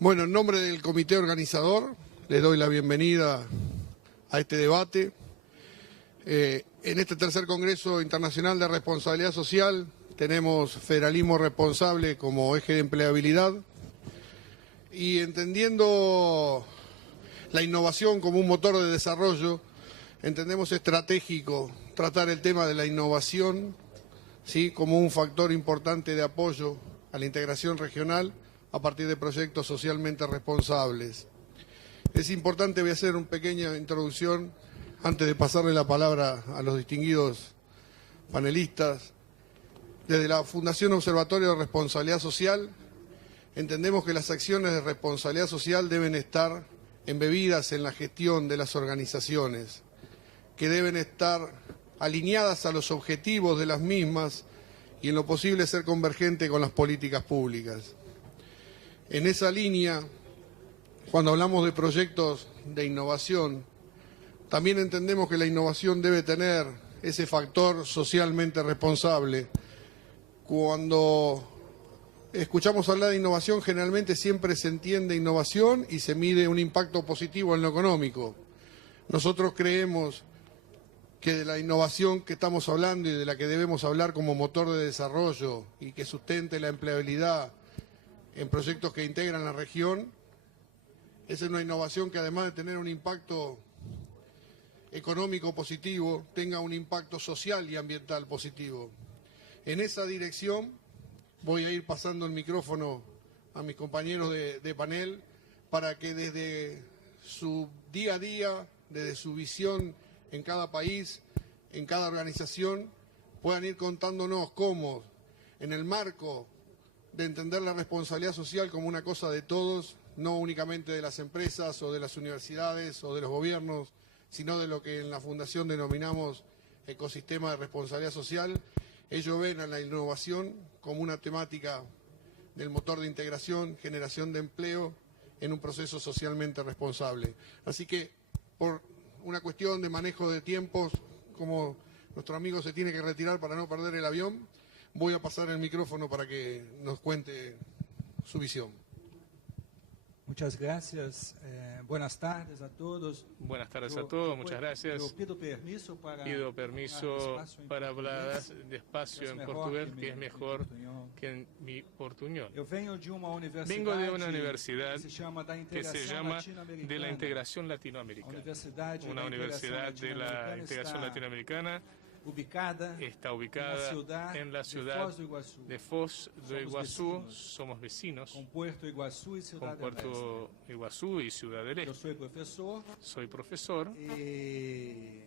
Bueno, en nombre del comité organizador, les doy la bienvenida a este debate. En este tercer Congreso Internacional de Responsabilidad Social tenemos federalismo responsable como eje de empleabilidad y entendiendo la innovación como un motor de desarrollo, entendemos estratégico tratar el tema de la innovación, ¿sí?, como un factor importante de apoyo a la integración regional a partir de proyectos socialmente responsables. Es importante, voy a hacer una pequeña introducción antes de pasarle la palabra a los distinguidos panelistas. Desde la Fundación Observatorio de Responsabilidad Social, entendemos que las acciones de responsabilidad social deben estar embebidas en la gestión de las organizaciones, que deben estar alineadas a los objetivos de las mismas y en lo posible ser convergente con las políticas públicas. En esa línea, cuando hablamos de proyectos de innovación, también entendemos que la innovación debe tener ese factor socialmente responsable. Cuando escuchamos hablar de innovación, generalmente siempre se entiende innovación y se mide un impacto positivo en lo económico. Nosotros creemos que de la innovación que estamos hablando y de la que debemos hablar como motor de desarrollo y que sustente la empleabilidad en proyectos que integran la región, es una innovación que además de tener un impacto económico positivo, tenga un impacto social y ambiental positivo. En esa dirección voy a ir pasando el micrófono a mis compañeros de panel para que desde su día a día, desde su visión en cada país, en cada organización, puedan ir contándonos cómo, en el marco de entender la responsabilidad social como una cosa de todos, no únicamente de las empresas o de las universidades o de los gobiernos, sino de lo que en la Fundación denominamos ecosistema de responsabilidad social, ellos ven a la innovación como una temática del motor de integración, generación de empleo en un proceso socialmente responsable. Así que, por una cuestión de manejo de tiempos, como nuestro amigo se tiene que retirar para no perder el avión, voy a pasar el micrófono para que nos cuente su visión. Muchas gracias. Buenas tardes a todos. Buenas tardes a todos, muchas gracias. Yo pido permiso para hablar despacio en portugués, que es mejor que en mi portuñol. Vengo de una universidad que se llama de la Integración Latinoamericana. Una universidad de la Integración Latinoamericana. Está ubicada en la ciudad de Foz do Iguazú. Somos vecinos con Puerto Iguazú y Ciudad del Este. Soy profesor y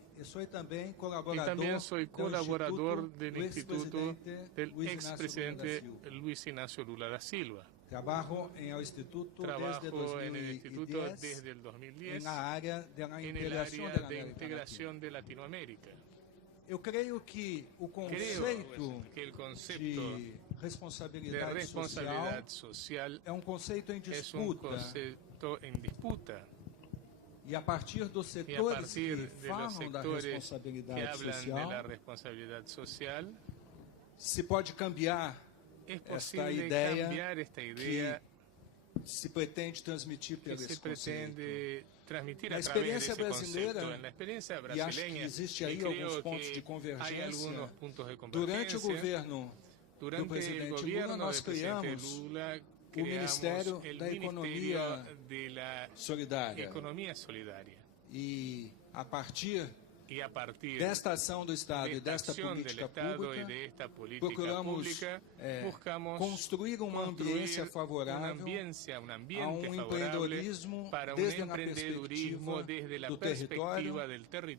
también soy colaborador del Instituto del expresidente Luis Ignacio Lula da Silva. Trabajo en el Instituto desde el 2010 en la área de integración de Latinoamérica. Eu creio que o conceito de responsabilidade social é um conceito em disputa. E a partir dos setores que falam da responsabilidade social, se pode cambiar esta ideia que se pretende transmitir pelo conceito. Transmitir a experiência brasileira, na experiência e brasileira, acho que existe aí alguns pontos de convergência. Durante o governo do presidente Lula, nós criamos o Ministério da Economia Solidária. E a partir desta ação do Estado e desta política pública, procuramos construir uma ambiência favorável a um empreendedorismo desde a perspectiva do território,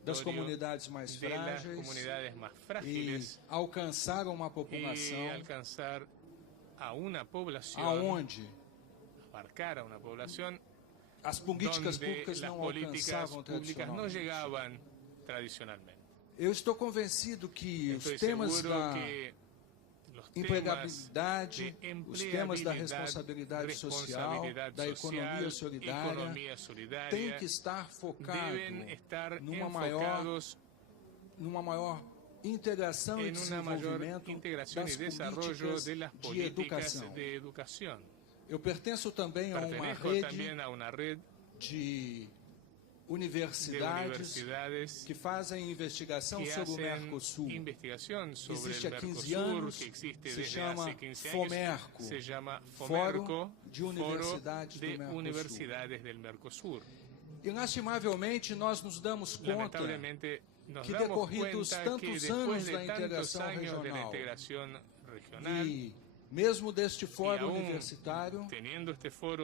das comunidades mais frágeis e alcançar uma população aonde as políticas públicas não alcançavam tradicionalmente. Eu estou convencido que os temas da empregabilidade, os temas da responsabilidade social, da economia solidária, têm que estar focados numa maior integração e desenvolvimento das políticas de educação. Eu pertenço também a uma rede de universidades que fazem investigação sobre o Mercosul. Existe há 15 anos, se chama FOMERCO, Fórum de Universidades do Mercosul. E, lastimavelmente, nós nos damos conta que, decorridos tantos anos da integração regional, e mesmo deste fórum universitário,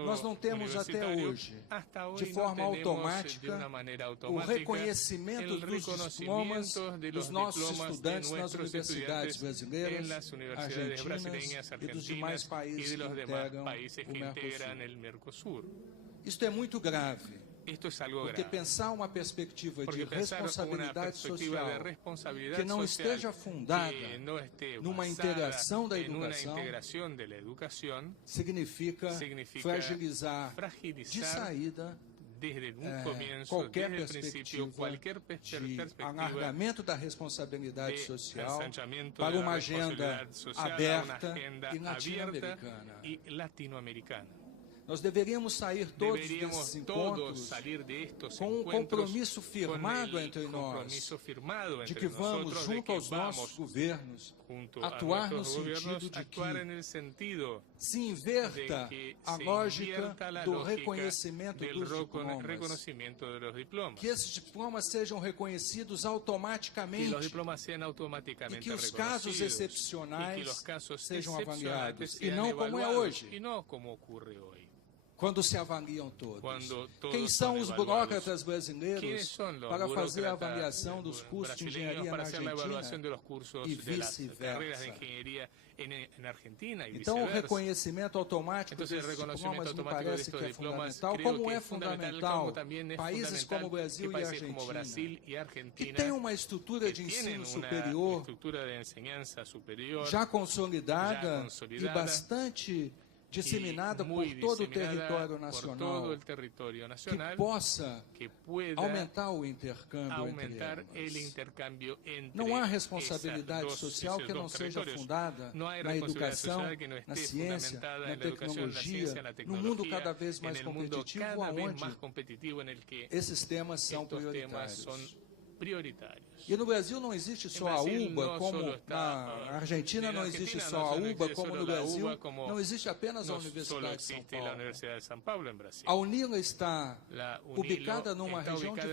nós não temos até hoje, de forma automática, o reconhecimento dos diplomas dos nossos estudantes nas universidades brasileiras, argentinas e dos demais países que integram o Mercosul. Isto é muito grave. Porque pensar uma perspectiva de responsabilidade social que não esteja fundada numa integração da educação significa fragilizar de saída qualquer perspectiva de alargamento da responsabilidade social para uma agenda aberta e latino-americana. Nós deveríamos sair todos desses encontros com um compromisso firmado entre nós de que vamos, junto aos nossos governos, atuar no sentido de que se inverta a lógica do reconhecimento dos diplomas, que esses diplomas sejam reconhecidos automaticamente e que os casos excepcionais sejam avaliados, e não como é hoje. Quando se avaliam todos. Quem são os burócratas brasileiros para fazer a avaliação dos cursos de engenharia na Argentina e vice-versa? Então, o reconhecimento automático desses diplomas me parece que é fundamental, como é fundamental países como o Brasil e a Argentina, que têm uma estrutura de ensino superior já consolidada e bastante disseminada por todo o território nacional, que possa aumentar o intercâmbio entre elas. Não há responsabilidade social que não seja fundada na educação, na ciência, na tecnologia, no mundo cada vez mais competitivo, onde esses temas são prioritários. E no Brasil não existe só a UBA, como na Argentina não existe só a UBA, como no Brasil não existe apenas a Universidade de São Paulo. A UNILA está ubicada numa região de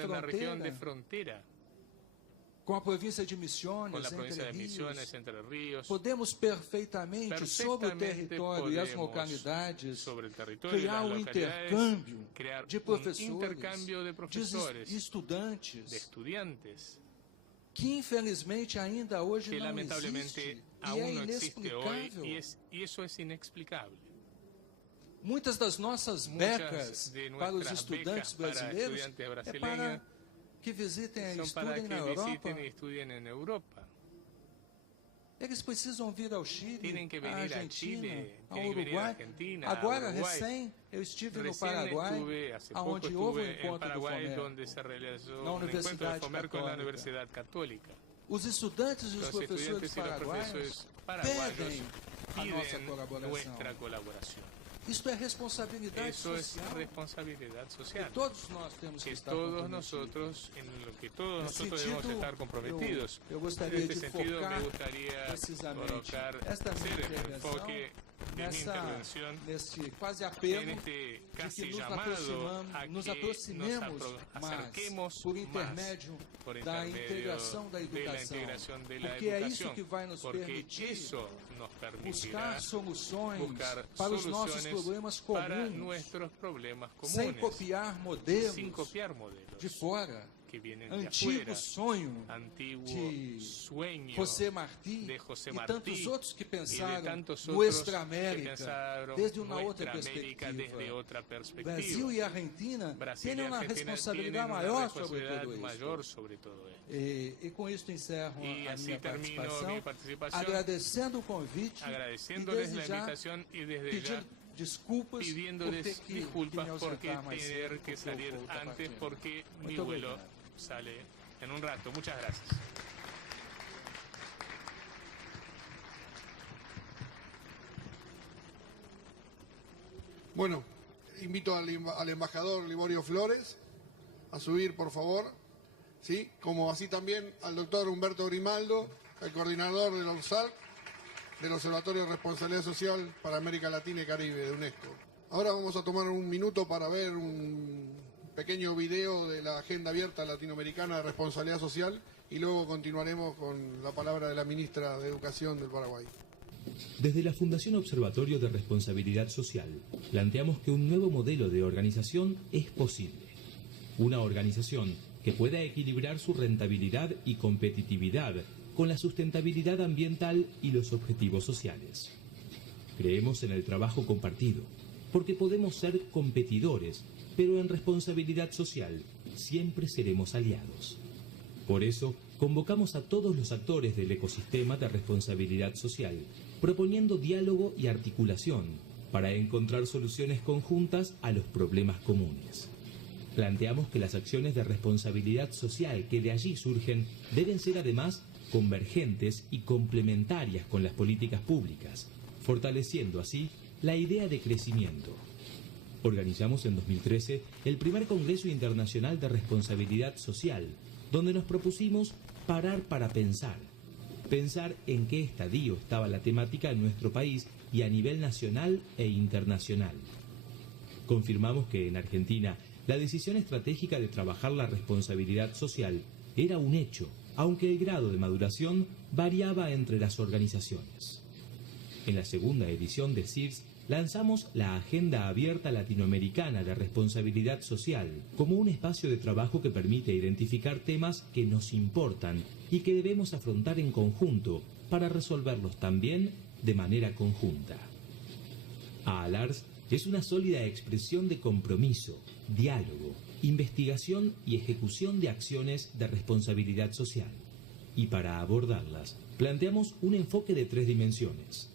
fronteira com a província de Misiones, Entre Rios. Podemos perfeitamente, sobre o território e as localidades, criar um intercâmbio de professores, de estudantes, que infelizmente ainda hoje não existe e é inexplicável. Muitas das nossas becas para os estudantes brasileiros é para que visitem e estudem na Europa. Eles precisam vir ao Chile, à Argentina, ao Uruguai. Agora, recém, eu estive no Paraguai, onde houve um encontro do FOMERCO, na Universidade Católica. Os estudantes e os professores paraguaios pedem a nossa colaboração. Isto é responsabilidade social. Que todos nós temos que estar comprometidos. Devemos estar comprometidos. Eu gostaria de focar precisamente esta minha intervenção nesse quase apelo de que nos aproximemos mais por intermédio da integração da educação, porque é isso que vai nos permitir buscar soluções para os nossos problemas comuns, sem copiar modelos de fora. Antigo sonho de José Martí e tantos outros que pensaram Nuestra América desde uma outra perspectiva. Brasil e Argentina têm uma responsabilidade maior sobre tudo isso. E com isso encerro a minha participação, agradecendo o convite e pedindo desculpas por ter que me ausentar mais cedo, porque muito obrigado. Sale en un rato. Muchas gracias. Bueno, invito al embajador Liborio Flores a subir, por favor, ¿sí? Como así también al doctor Humberto Grimaldo, el coordinador del ORSAC, del Observatorio de Responsabilidad Social para América Latina y Caribe de UNESCO. Ahora vamos a tomar un minuto para ver un pequeño video de la Agenda Abierta Latinoamericana de Responsabilidad Social y luego continuaremos con la palabra de la ministra de Educación del Paraguay. Desde la Fundación Observatorio de Responsabilidad Social, planteamos que un nuevo modelo de organización es posible. Una organización que pueda equilibrar su rentabilidad y competitividad con la sustentabilidad ambiental y los objetivos sociales. Creemos en el trabajo compartido, porque podemos ser competidores, pero en responsabilidad social siempre seremos aliados. Por eso, convocamos a todos los actores del ecosistema de responsabilidad social, proponiendo diálogo y articulación para encontrar soluciones conjuntas a los problemas comunes. Planteamos que las acciones de responsabilidad social que de allí surgen deben ser además convergentes y complementarias con las políticas públicas, fortaleciendo así la idea de crecimiento. Organizamos en 2013 el primer Congreso Internacional de Responsabilidad Social, donde nos propusimos parar para pensar en qué estadio estaba la temática en nuestro país y a nivel nacional e internacional. Confirmamos que en Argentina la decisión estratégica de trabajar la responsabilidad social era un hecho, aunque el grado de maduración variaba entre las organizaciones. En la segunda edición de CIRS lanzamos la Agenda Abierta Latinoamericana de Responsabilidad Social como un espacio de trabajo que permite identificar temas que nos importan y que debemos afrontar en conjunto para resolverlos también de manera conjunta. AALARS es una sólida expresión de compromiso, diálogo, investigación y ejecución de acciones de responsabilidad social. Y para abordarlas, planteamos un enfoque de 3 dimensiones.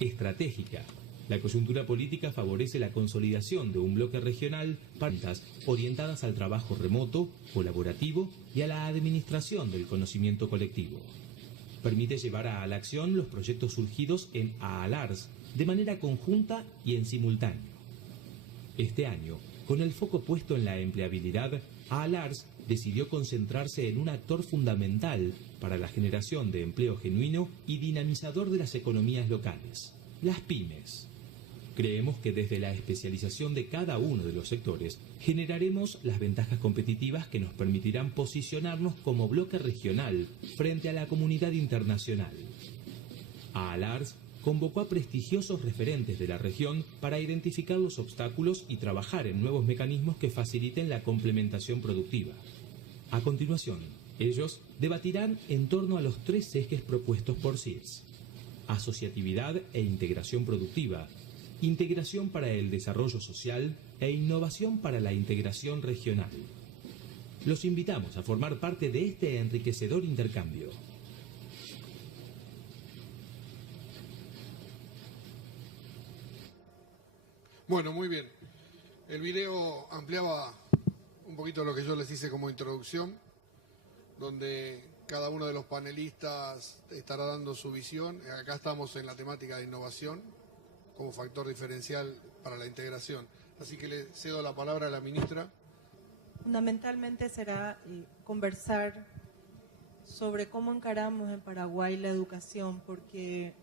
Estratégica. La coyuntura política favorece la consolidación de un bloque regional para orientadas al trabajo remoto, colaborativo y a la administración del conocimiento colectivo. Permite llevar a la acción los proyectos surgidos en AALARS de manera conjunta y en simultáneo. Este año, con el foco puesto en la empleabilidad, AALARS decidió concentrarse en un actor fundamental para la generación de empleo genuino y dinamizador de las economías locales, las pymes. Creemos que desde la especialización de cada uno de los sectores generaremos las ventajas competitivas que nos permitirán posicionarnos como bloque regional frente a la comunidad internacional. AALARS convocó a prestigiosos referentes de la región para identificar los obstáculos y trabajar en nuevos mecanismos que faciliten la complementación productiva. A continuación, ellos debatirán en torno a los 3 ejes propuestos por CIRS: asociatividad e integración productiva, integración para el desarrollo social e innovación para la integración regional. Los invitamos a formar parte de este enriquecedor intercambio. Bueno, muy bien. El video ampliaba un poquito lo que yo les hice como introducción, donde cada uno de los panelistas estará dando su visión. Acá estamos en la temática de innovación como factor diferencial para la integración. Así que le cedo la palabra a la ministra. Fundamentalmente será conversar sobre cómo encaramos en Paraguay la educación, porque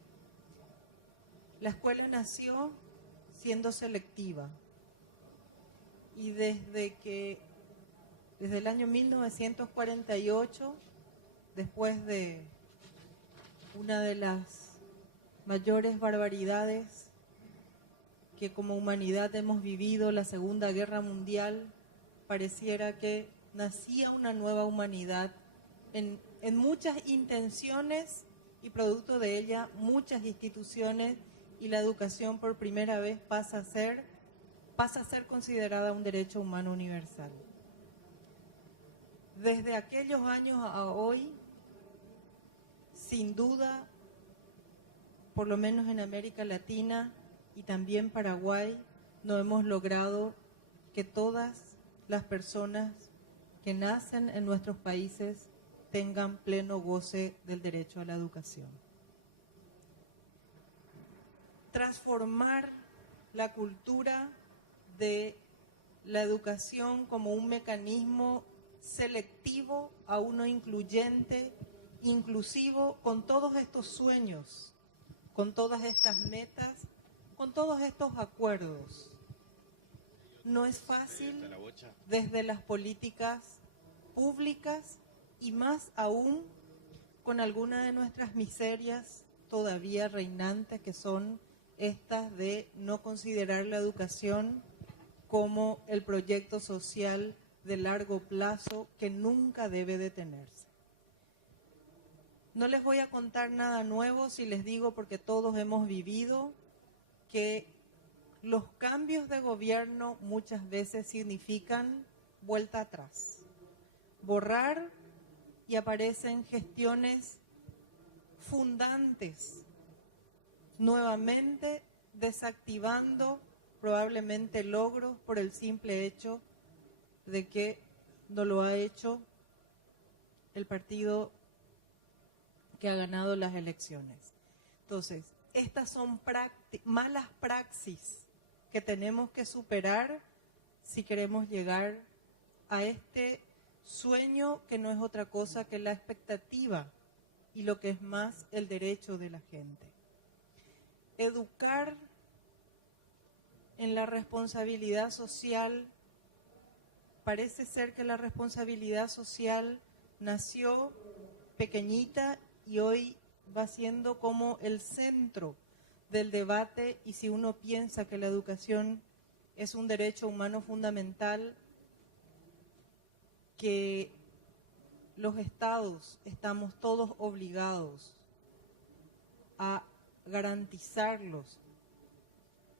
la escuela nació siendo selectiva y desde el año 1948, después de una de las mayores barbaridades que como humanidad hemos vivido, la Segunda Guerra Mundial, pareciera que nacía una nueva humanidad en muchas intenciones y producto de ella muchas instituciones, y la educación por primera vez pasa a ser considerada un derecho humano universal. Desde aquellos años a hoy, sin duda, por lo menos en América Latina y también Paraguay, no hemos logrado que todas las personas que nacen en nuestros países tengan pleno goce del derecho a la educación. Transformar la cultura de la educación como un mecanismo selectivo a uno incluyente, inclusivo, con todos estos sueños, con todas estas metas, con todos estos acuerdos. No es fácil desde las políticas públicas y más aún con algunas de nuestras miserias todavía reinantes, que son estas de no considerar la educación como el proyecto social de largo plazo que nunca debe detenerse. No les voy a contar nada nuevo si les digo, porque todos hemos vivido, que los cambios de gobierno muchas veces significan vuelta atrás. Borrar y aparecen gestiones fundantes, nuevamente desactivando probablemente logros por el simple hecho de que no lo ha hecho el partido que ha ganado las elecciones. Entonces, estas son malas praxis que tenemos que superar si queremos llegar a este sueño que no es otra cosa que la expectativa y lo que es más, el derecho de la gente. Educar en la responsabilidad social, parece ser que la responsabilidad social nació pequeñita y hoy va siendo como el centro del debate, y si uno piensa que la educación es un derecho humano fundamental, que los estados estamos todos obligados a garantizarlos,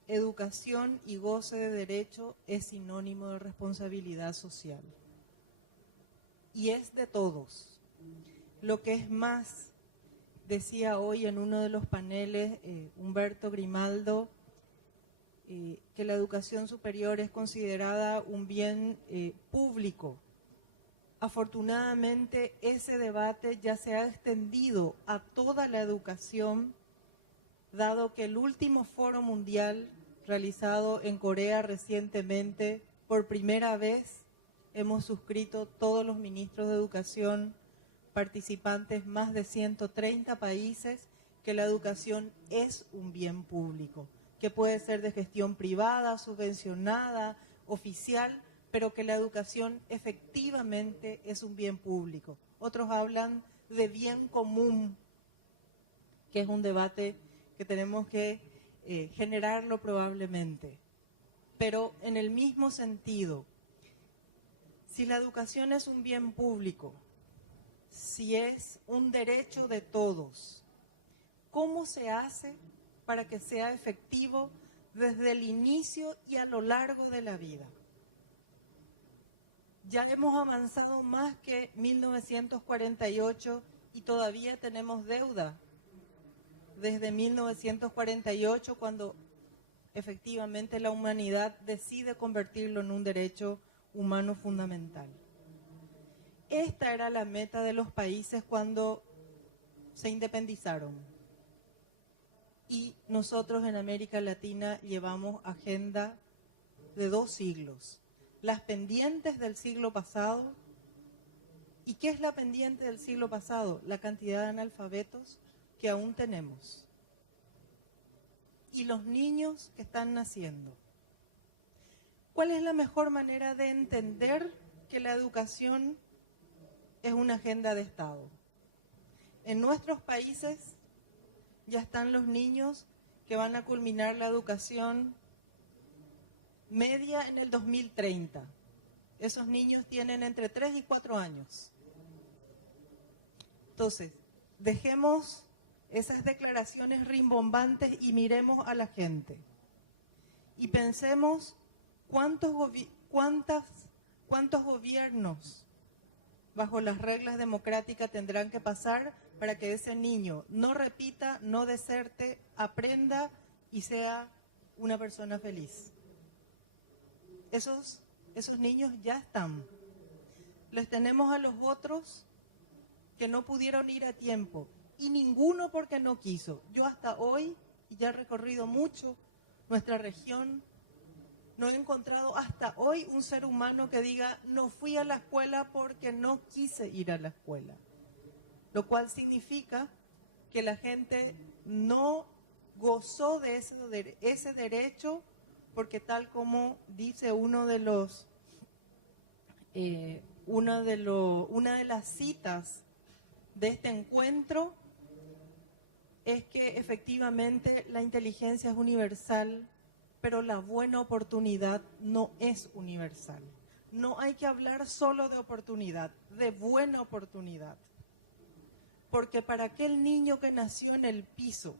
educación y goce de derecho es sinónimo de responsabilidad social. Y es de todos. Lo que es más, decía hoy en uno de los paneles Humberto Grimaldo, que la educación superior es considerada un bien público. Afortunadamente, ese debate ya se ha extendido a toda la educación, dado que el último foro mundial realizado en Corea recientemente, por primera vez hemos suscrito todos los ministros de educación participantes, más de 130 países, que la educación es un bien público, que puede ser de gestión privada, subvencionada, oficial, pero que la educación efectivamente es un bien público. Otros hablan de bien común, que es un debate que tenemos que generarlo probablemente. Pero en el mismo sentido, si la educación es un bien público, si es un derecho de todos, ¿cómo se hace para que sea efectivo desde el inicio y a lo largo de la vida? Ya hemos avanzado más que 1948 y todavía tenemos deuda desde 1948, cuando efectivamente la humanidad decide convertirlo en un derecho humano fundamental. Esta era la meta de los países cuando se independizaron. Y nosotros en América Latina llevamos agenda de 2 siglos. Las pendientes del siglo pasado. ¿Y qué es la pendiente del siglo pasado? La cantidad de analfabetos que aún tenemos. Y los niños que están naciendo. ¿Cuál es la mejor manera de entender que la educación es una agenda de Estado? En nuestros países ya están los niños que van a culminar la educación media en el 2030. Esos niños tienen entre 3 y 4 años. Entonces, dejemos esas declaraciones rimbombantes y miremos a la gente. Y pensemos cuántos gobiernos bajo las reglas democráticas tendrán que pasar para que ese niño no repita, no deserte, aprenda y sea una persona feliz. Esos niños ya están. Les tenemos a los otros que no pudieron ir a tiempo, y ninguno porque no quiso. Yo hasta hoy, y ya he recorrido mucho nuestra región, no he encontrado hasta hoy un ser humano que diga, no fui a la escuela porque no quise ir a la escuela. Lo cual significa que la gente no gozó de ese derecho, porque tal como dice una de las citas de este encuentro, es que efectivamente la inteligencia es universal, pero la buena oportunidad no es universal. No hay que hablar solo de oportunidad, de buena oportunidad. Porque para aquel niño que nació en el piso,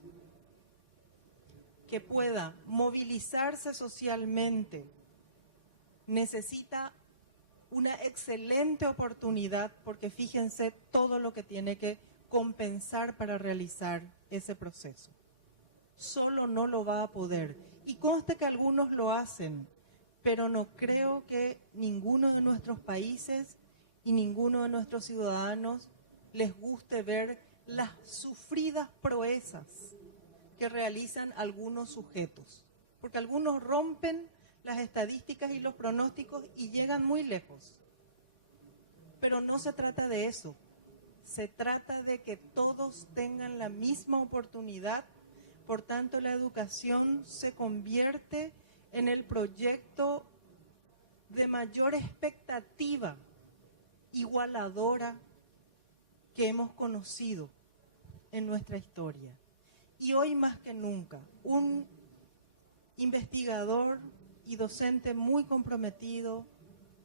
que pueda movilizarse socialmente, necesita una excelente oportunidad, porque fíjense todo lo que tiene que compensar para realizar ese proceso. Solo no lo va a poder. Y conste que algunos lo hacen, pero no creo que ninguno de nuestros países y ninguno de nuestros ciudadanos les guste ver las sufridas proezas que realizan algunos sujetos. Porque algunos rompen las estadísticas y los pronósticos y llegan muy lejos. Pero no se trata de eso. Se trata de que todos tengan la misma oportunidad. Por tanto, la educación se convierte en el proyecto de mayor expectativa igualadora que hemos conocido en nuestra historia. Y hoy más que nunca, un investigador y docente muy comprometido,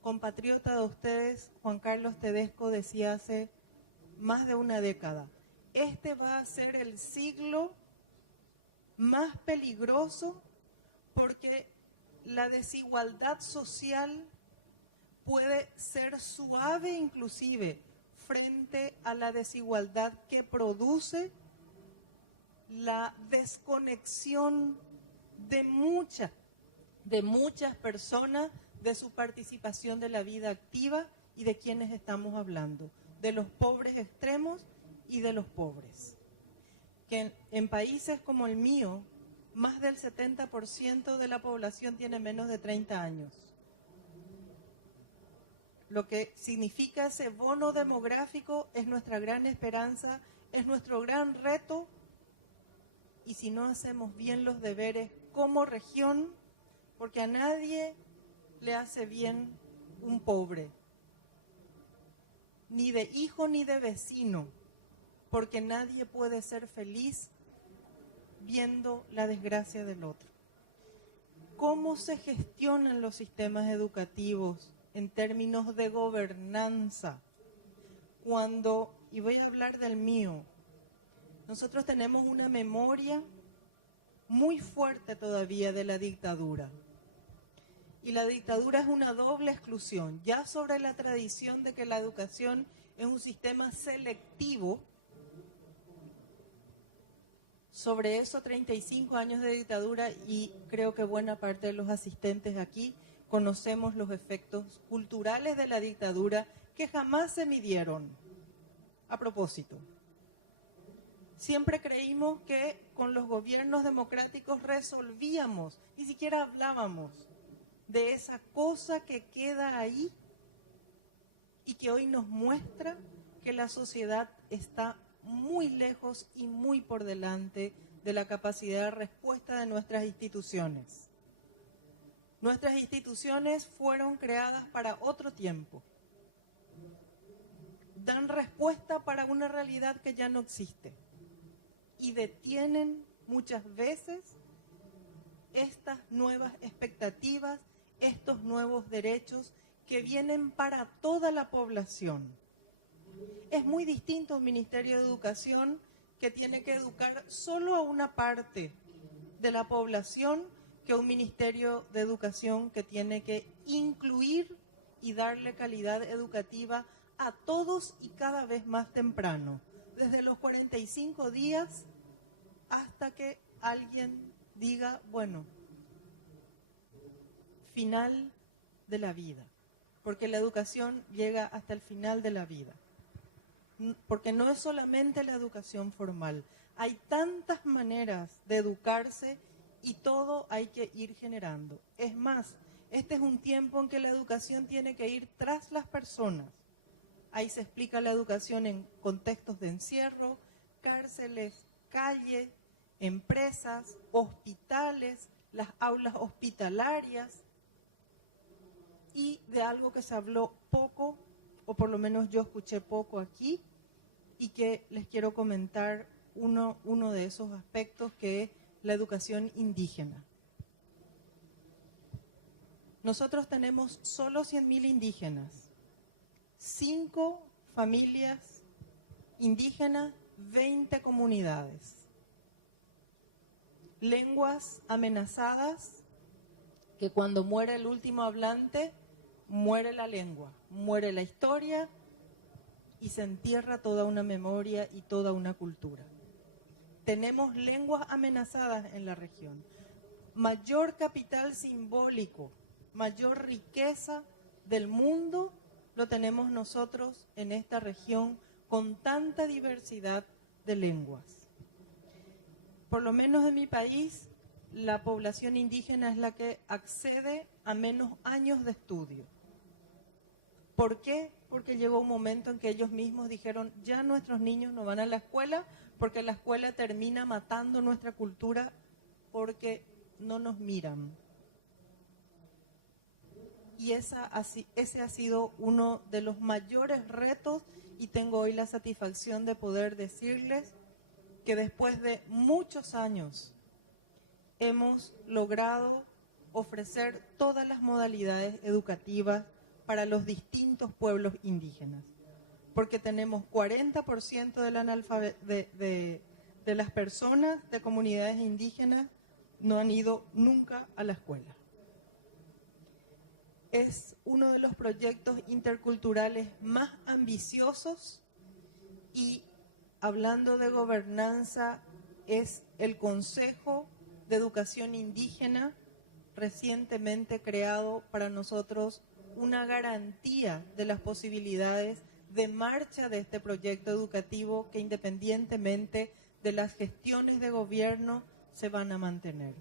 compatriota de ustedes, Juan Carlos Tedesco, decía hace más de una década, este va a ser el siglo más peligroso porque la desigualdad social puede ser suave inclusive frente a la desigualdad que produce la desconexión de muchas personas de su participación de la vida activa y de quienes estamos hablando, de los pobres extremos y de los pobres. Que en países como el mío, más del 70% de la población tiene menos de 30 años. Lo que significa ese bono demográfico es nuestra gran esperanza, es nuestro gran reto, y si no hacemos bien los deberes como región, porque a nadie le hace bien un pobre, ni de hijo ni de vecino, porque nadie puede ser feliz viendo la desgracia del otro. ¿Cómo se gestionan los sistemas educativos en términos de gobernanza? Cuando, y voy a hablar del mío, nosotros tenemos una memoria muy fuerte todavía de la dictadura. Y la dictadura es una doble exclusión. Ya sobre la tradición de que la educación es un sistema selectivo, sobre eso 35 años de dictadura, y creo que buena parte de los asistentes aquí conocemos los efectos culturales de la dictadura que jamás se midieron. A propósito, siempre creímos que con los gobiernos democráticos resolvíamos, ni siquiera hablábamos de esa cosa que queda ahí y que hoy nos muestra que la sociedad está muy lejos y muy por delante de la capacidad de respuesta de nuestras instituciones. Nuestras instituciones fueron creadas para otro tiempo. Dan respuesta para una realidad que ya no existe. Y detienen muchas veces estas nuevas expectativas, estos nuevos derechos que vienen para toda la población. Es muy distinto un Ministerio de Educación que tiene que educar solo a una parte de la población que un Ministerio de Educación que tiene que incluir y darle calidad educativa a todos y cada vez más temprano, desde los 45 días hasta que alguien diga, bueno, final de la vida, porque la educación llega hasta el final de la vida. Porque no es solamente la educación formal, hay tantas maneras de educarse y todo hay que ir generando. Es más, este es un tiempo en que la educación tiene que ir tras las personas. Ahí se explica la educación en contextos de encierro, cárceles, calles, empresas, hospitales, las aulas hospitalarias, y de algo que se habló poco, o por lo menos yo escuché poco aquí, y que les quiero comentar uno de esos aspectos, que es la educación indígena. Nosotros tenemos solo 100.000 indígenas, 5 familias indígenas, 20 comunidades. Lenguas amenazadas, que cuando muere el último hablante, muere la lengua, muere la historia y se entierra toda una memoria y toda una cultura. Tenemos lenguas amenazadas en la región. Mayor capital simbólico, mayor riqueza del mundo lo tenemos nosotros en esta región con tanta diversidad de lenguas. Por lo menos en mi país, la población indígena es la que accede a menos años de estudio. ¿Por qué? Porque llegó un momento en que ellos mismos dijeron, ya nuestros niños no van a la escuela, porque la escuela termina matando nuestra cultura porque no nos miran. Y ese ha sido uno de los mayores retos, y tengo hoy la satisfacción de poder decirles que después de muchos años hemos logrado ofrecer todas las modalidades educativas para los distintos pueblos indígenas, porque tenemos 40% de las personas de comunidades indígenas no han ido nunca a la escuela. Es uno de los proyectos interculturales más ambiciosos, y hablando de gobernanza, es el Consejo de Educación Indígena, recientemente creado para nosotros, una garantía de las posibilidades de marcha de este proyecto educativo, que independientemente de las gestiones de gobierno se van a mantener.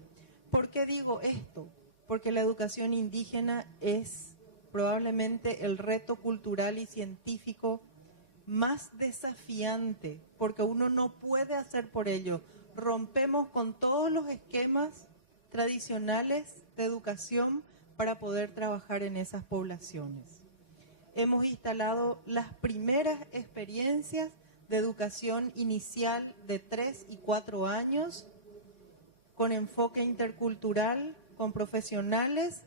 ¿Por qué digo esto? Porque la educación indígena es probablemente el reto cultural y científico más desafiante, porque uno no puede hacer por ello. Rompemos con todos los esquemas tradicionales de educación para poder trabajar en esas poblaciones. Hemos instalado las primeras experiencias de educación inicial de 3 y 4 años, con enfoque intercultural, con profesionales,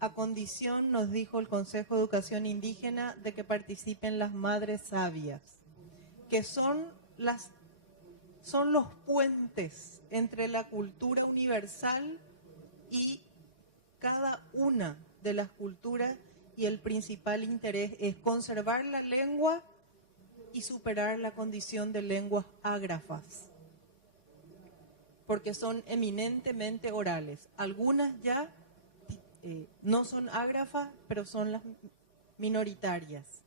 a condición, nos dijo el Consejo de Educación Indígena, de que participen las madres sabias, que son los puentes entre la cultura universal y cada una de las culturas, y el principal interés es conservar la lengua y superar la condición de lenguas ágrafas, porque son eminentemente orales. Algunas ya no son ágrafas, pero son las minoritarias.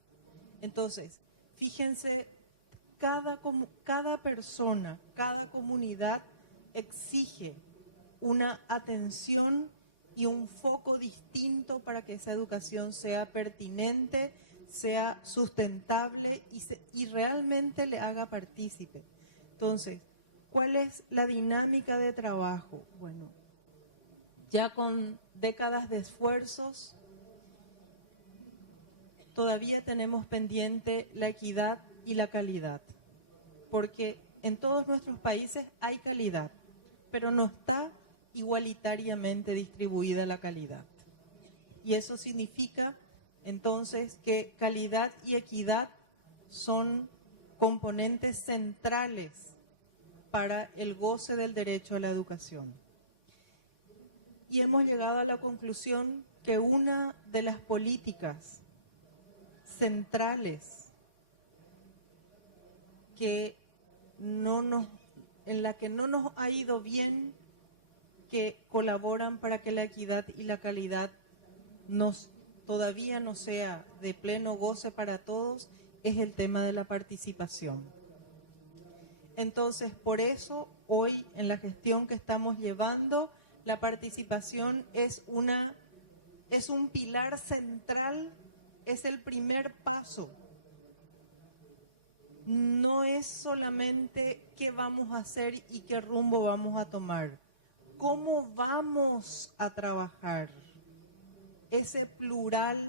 Entonces, fíjense, cada persona, cada comunidad exige una atención y un foco distinto para que esa educación sea pertinente, sea sustentable y realmente le haga partícipe. Entonces, ¿cuál es la dinámica de trabajo? Bueno, ya con décadas de esfuerzos, todavía tenemos pendiente la equidad y la calidad, porque en todos nuestros países hay calidad, pero no está igualitariamente distribuida la calidad. Y eso significa entonces que calidad y equidad son componentes centrales para el goce del derecho a la educación. Y hemos llegado a la conclusión que una de las políticas centrales en la que no nos ha ido bien, que colaboran para que la equidad y la calidad todavía no sea de pleno goce para todos, es el tema de la participación. Entonces, por eso, hoy en la gestión que estamos llevando, La participación es un pilar central, es el primer paso. No es solamente qué vamos a hacer y qué rumbo vamos a tomar. ¿Cómo vamos a trabajar? Ese plural,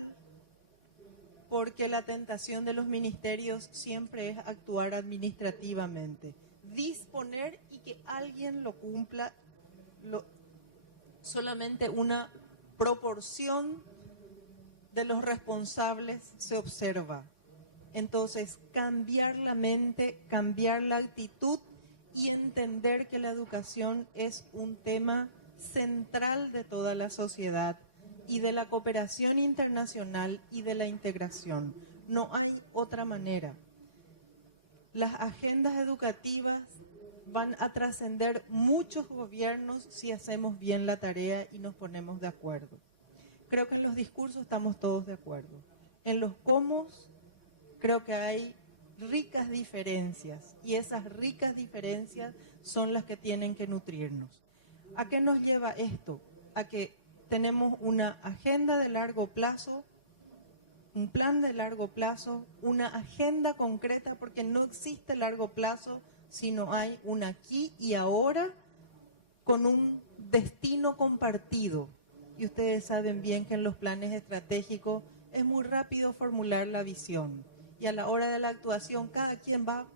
porque la tentación de los ministerios siempre es actuar administrativamente. Disponer y que alguien lo cumpla, solamente una proporción de los responsables se observa. Entonces, cambiar la mente, cambiar la actitud y entender que la educación es un tema central de toda la sociedad y de la cooperación internacional y de la integración. No hay otra manera. Las agendas educativas van a trascender muchos gobiernos si hacemos bien la tarea y nos ponemos de acuerdo. Creo que en los discursos estamos todos de acuerdo. En los cómo, creo que hay ricas diferencias y esas ricas diferencias son las que tienen que nutrirnos. ¿A qué nos lleva esto? A que tenemos una agenda de largo plazo, un plan de largo plazo, una agenda concreta, porque no existe largo plazo si no hay un aquí y ahora con un destino compartido. Y ustedes saben bien que en los planes estratégicos es muy rápido formular la visión. Y a la hora de la actuación, cada quien va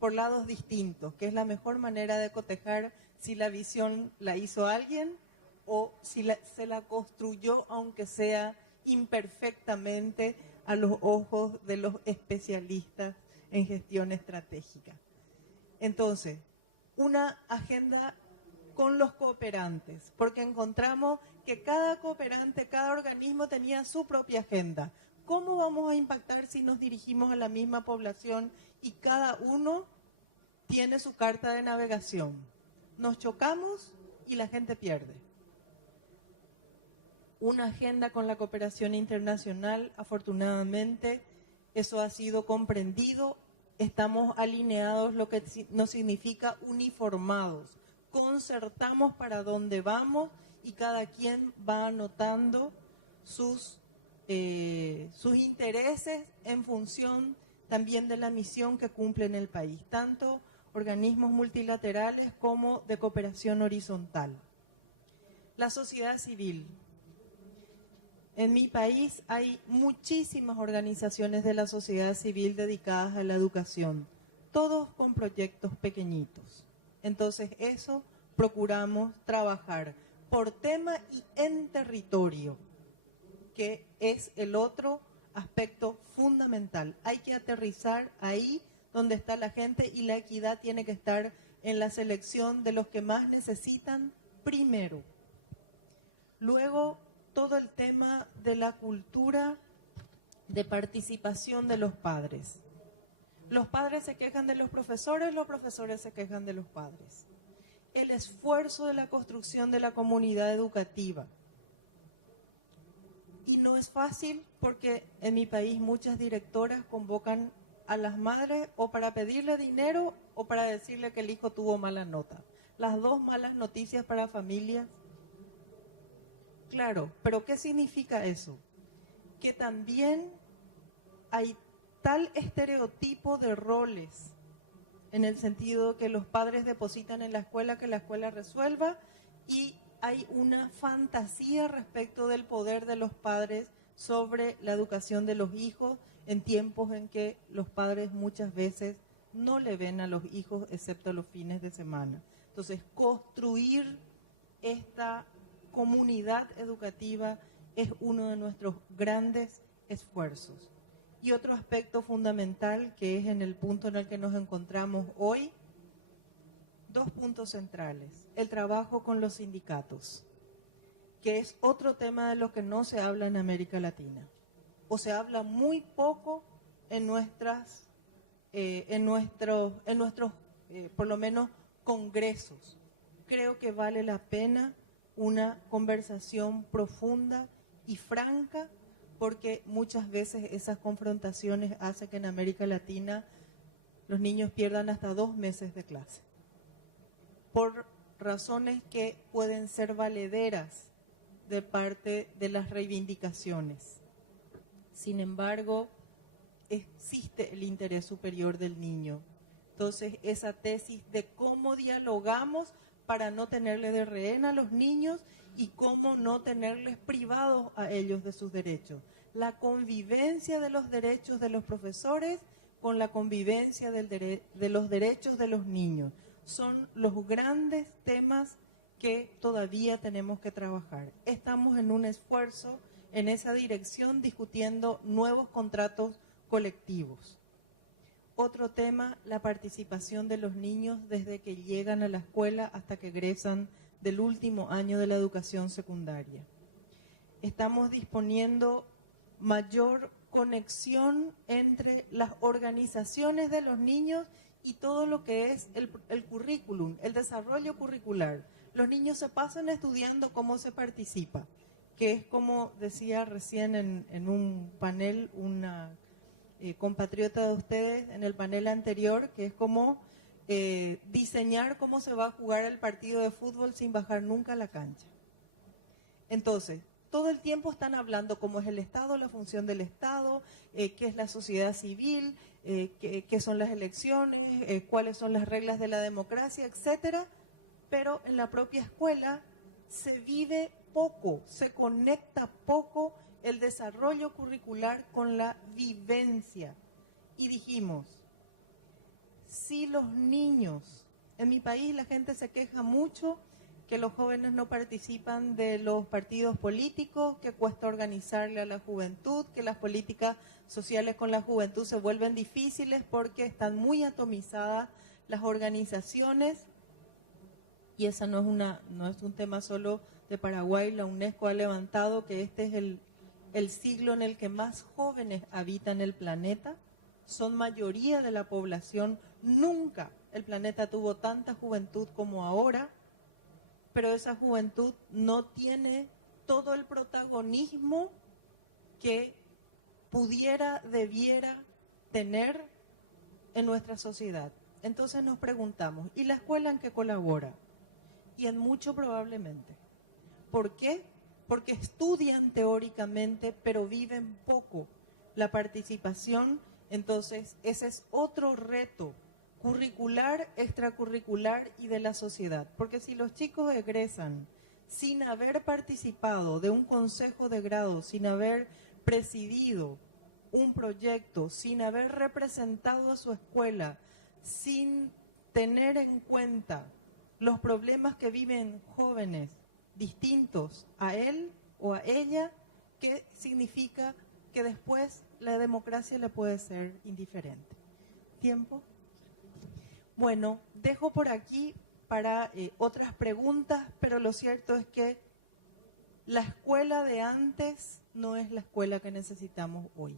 por lados distintos, que es la mejor manera de cotejar si la visión la hizo alguien o si se la construyó, aunque sea imperfectamente, a los ojos de los especialistas en gestión estratégica. Entonces, una agenda con los cooperantes, porque encontramos que cada cooperante, cada organismo tenía su propia agenda. ¿Cómo vamos a impactar si nos dirigimos a la misma población y cada uno tiene su carta de navegación? Nos chocamos y la gente pierde. Una agenda con la cooperación internacional, afortunadamente, eso ha sido comprendido. Estamos alineados, lo que no significa uniformados. Concertamos para dónde vamos y cada quien va anotando sus intereses en función también de la misión que cumple en el país, tanto organismos multilaterales como de cooperación horizontal. La sociedad civil. En mi país hay muchísimas organizaciones de la sociedad civil dedicadas a la educación, todos con proyectos pequeñitos. Entonces eso procuramos trabajar por tema y en territorio, que es el otro aspecto fundamental. Hay que aterrizar ahí donde está la gente y la equidad tiene que estar en la selección de los que más necesitan primero. Luego, todo el tema de la cultura de participación de los padres. Los padres se quejan de los profesores se quejan de los padres. El esfuerzo de la construcción de la comunidad educativa. Y no es fácil porque en mi país muchas directoras convocan a las madres o para pedirle dinero o para decirle que el hijo tuvo mala nota. Las dos malas noticias para familias. Claro, pero ¿qué significa eso? Que también hay tal estereotipo de roles, en el sentido que los padres depositan en la escuela que la escuela resuelva, y hay una fantasía respecto del poder de los padres sobre la educación de los hijos en tiempos en que los padres muchas veces no le ven a los hijos excepto los fines de semana. Entonces, construir esta comunidad educativa es uno de nuestros grandes esfuerzos. Y otro aspecto fundamental, que es en el punto en el que nos encontramos hoy, dos puntos centrales. El trabajo con los sindicatos, que es otro tema de lo que no se habla en América Latina. O se habla muy poco en nuestros, por lo menos, congresos. Creo que vale la pena una conversación profunda y franca, porque muchas veces esas confrontaciones hacen que en América Latina los niños pierdan hasta 2 meses de clase. Por razones que pueden ser valederas de parte de las reivindicaciones. Sin embargo, existe el interés superior del niño. Entonces, esa tesis de cómo dialogamos para no tenerle de rehén a los niños y cómo no tenerles privados a ellos de sus derechos. La convivencia de los derechos de los profesores con la convivencia de los derechos de los niños. Son los grandes temas que todavía tenemos que trabajar. Estamos en un esfuerzo en esa dirección discutiendo nuevos contratos colectivos. Otro tema, la participación de los niños desde que llegan a la escuela hasta que egresan del último año de la educación secundaria. Estamos disponiendo mayor conexión entre las organizaciones de los niños y todo lo que es el currículum, el desarrollo curricular. Los niños se pasan estudiando cómo se participa, que es como decía recién en un panel una compatriota de ustedes en el panel anterior, que es como diseñar cómo se va a jugar el partido de fútbol sin bajar nunca a la cancha. Entonces, todo el tiempo están hablando cómo es el Estado, la función del Estado, qué es la sociedad civil, qué son las elecciones, cuáles son las reglas de la democracia, etcétera. Pero en la propia escuela se vive poco, se conecta poco el desarrollo curricular con la vivencia. Y dijimos, si los niños, en mi país la gente se queja mucho que los jóvenes no participan de los partidos políticos, que cuesta organizarle a la juventud, que las políticas sociales con la juventud se vuelven difíciles porque están muy atomizadas las organizaciones. Y esa no es un tema solo de Paraguay. La UNESCO ha levantado que este es el siglo en el que más jóvenes habitan el planeta. Son mayoría de la población. Nunca el planeta tuvo tanta juventud como ahora, pero esa juventud no tiene todo el protagonismo que pudiera, debiera tener en nuestra sociedad. Entonces nos preguntamos, ¿y la escuela en qué colabora? Y en mucho probablemente. ¿Por qué? Porque estudian teóricamente, pero viven poco la participación. Entonces, ese es otro reto curricular, extracurricular y de la sociedad. Porque si los chicos egresan sin haber participado de un consejo de grado, sin haber presidido un proyecto, sin haber representado a su escuela, sin tener en cuenta los problemas que viven jóvenes distintos a él o a ella, ¿qué significa? Que después la democracia le puede ser indiferente. ¿Tiempo? Bueno, dejo por aquí para otras preguntas, pero lo cierto es que la escuela de antes no es la escuela que necesitamos hoy.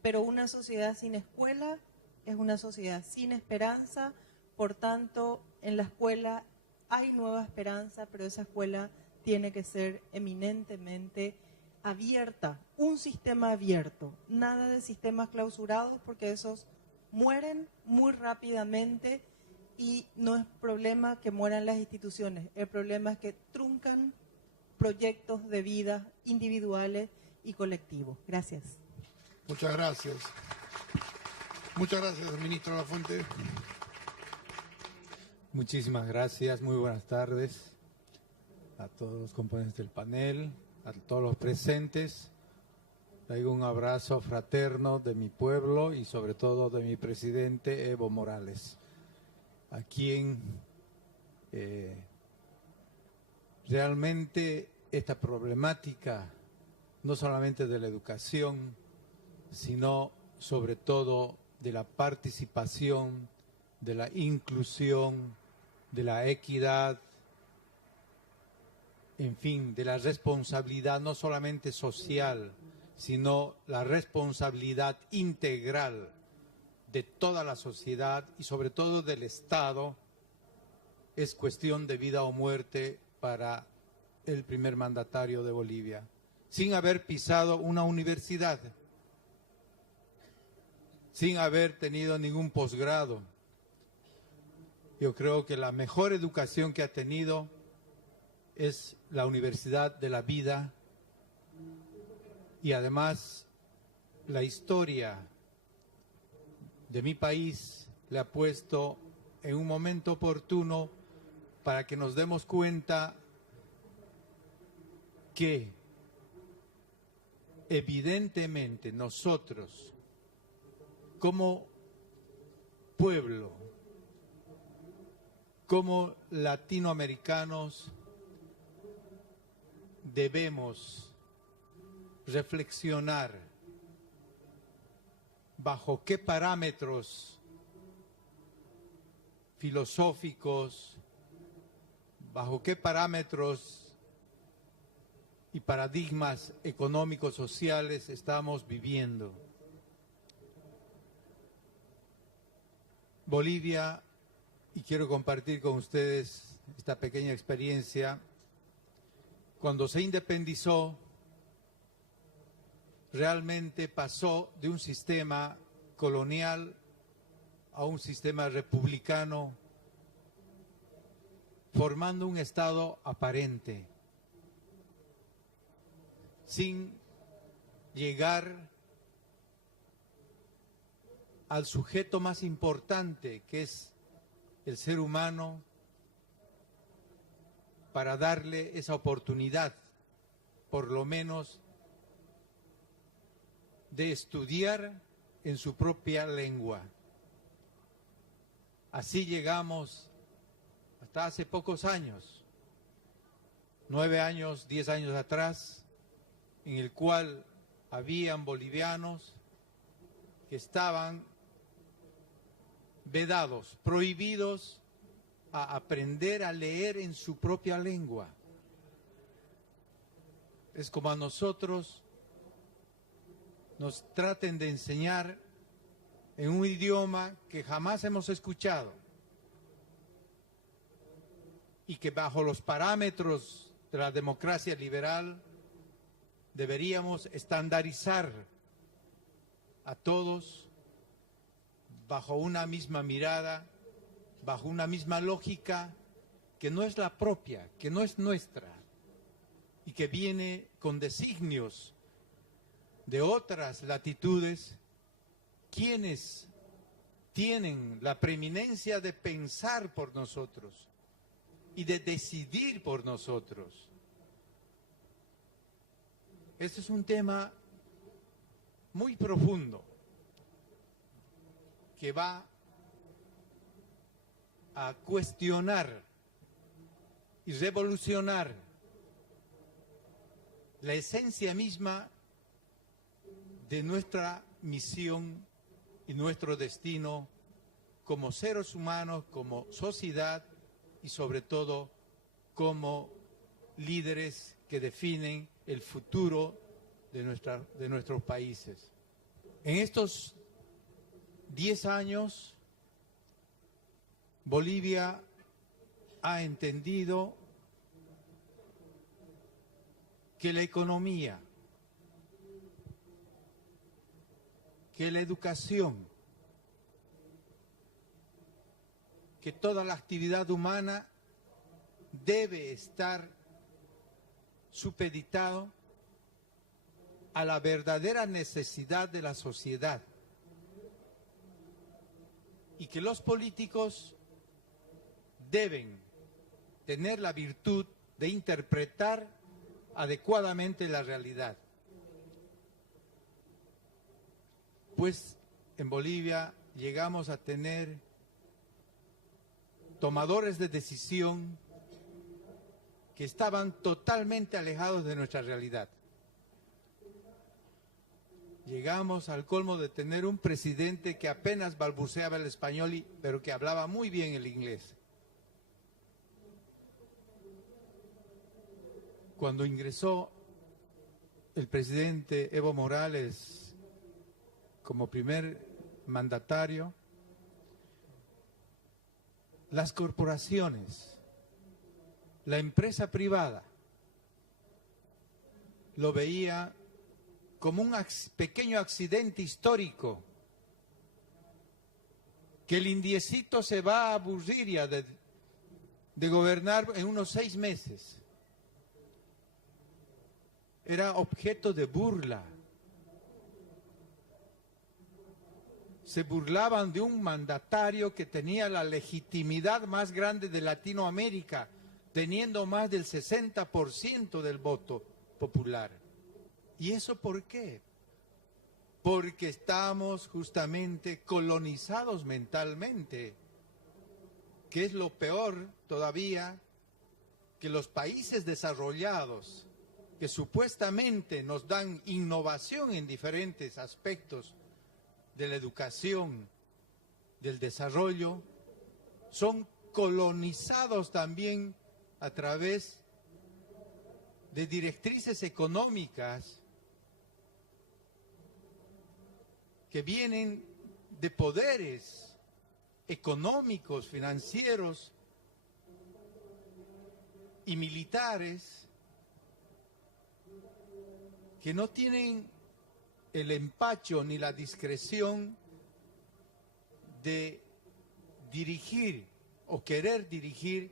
Pero una sociedad sin escuela es una sociedad sin esperanza. Por tanto, en la escuela hay nueva esperanza, pero esa escuela tiene que ser eminentemente abierta, un sistema abierto, nada de sistemas clausurados, porque esos mueren muy rápidamente y no es problema que mueran las instituciones, el problema es que truncan proyectos de vida individuales y colectivos. Gracias. Muchas gracias. Muchas gracias, ministro Lafuente. Muchísimas gracias, muy buenas tardes a todos los componentes del panel, a todos los presentes. Traigo un abrazo fraterno de mi pueblo y sobre todo de mi presidente Evo Morales, a quien realmente esta problemática, no solamente de la educación, sino sobre todo de la participación, de la inclusión, de la equidad, en fin, de la responsabilidad no solamente social, sino la responsabilidad integral de toda la sociedad y sobre todo del Estado, es cuestión de vida o muerte para el primer mandatario de Bolivia, sin haber pisado una universidad, sin haber tenido ningún posgrado. Yo creo que la mejor educación que ha tenido es la Universidad de la Vida, y además la historia de mi país le ha puesto en un momento oportuno para que nos demos cuenta que evidentemente nosotros como pueblo, como latinoamericanos, debemos reflexionar bajo qué parámetros filosóficos, bajo qué parámetros y paradigmas económicos sociales estamos viviendo. Bolivia, y quiero compartir con ustedes esta pequeña experiencia, cuando se independizó, realmente pasó de un sistema colonial a un sistema republicano, formando un Estado aparente, sin llegar al sujeto más importante, que es el ser humano, para darle esa oportunidad, por lo menos, de estudiar en su propia lengua. Así llegamos hasta hace pocos años, 9 años, 10 años atrás, en el cual habían bolivianos que estaban vedados, prohibidos a aprender a leer en su propia lengua. Es como a nosotros nos traten de enseñar en un idioma que jamás hemos escuchado y que bajo los parámetros de la democracia liberal deberíamos estandarizar a todos bajo una misma mirada, bajo una misma lógica que no es la propia, que no es nuestra y que viene con designios de otras latitudes, quienes tienen la preeminencia de pensar por nosotros y de decidir por nosotros. Este es un tema muy profundo que va a cuestionar y revolucionar la esencia misma de nuestra misión y nuestro destino como seres humanos, como sociedad y sobre todo como líderes que definen el futuro de nuestros países. En estos 10 años, Bolivia ha entendido que la economía, que la educación, que toda la actividad humana debe estar supeditado a la verdadera necesidad de la sociedad y que los políticos deben tener la virtud de interpretar adecuadamente la realidad. Pues en Bolivia llegamos a tener tomadores de decisión que estaban totalmente alejados de nuestra realidad. Llegamos al colmo de tener un presidente que apenas balbuceaba el español, pero que hablaba muy bien el inglés. Cuando ingresó el presidente Evo Morales como primer mandatario, las corporaciones, la empresa privada, lo veía como un pequeño accidente histórico que el indiecito se va a aburrir ya de gobernar en unos 6 meses. Era objeto de burla. Se burlaban de un mandatario que tenía la legitimidad más grande de Latinoamérica, teniendo más del 60% del voto popular. ¿Y eso por qué? Porque estamos justamente colonizados mentalmente, que es lo peor todavía, que los países desarrollados, que supuestamente nos dan innovación en diferentes aspectos de la educación, del desarrollo, son colonizados también a través de directrices económicas que vienen de poderes económicos, financieros y militares que no tienen el empacho ni la discreción de dirigir o querer dirigir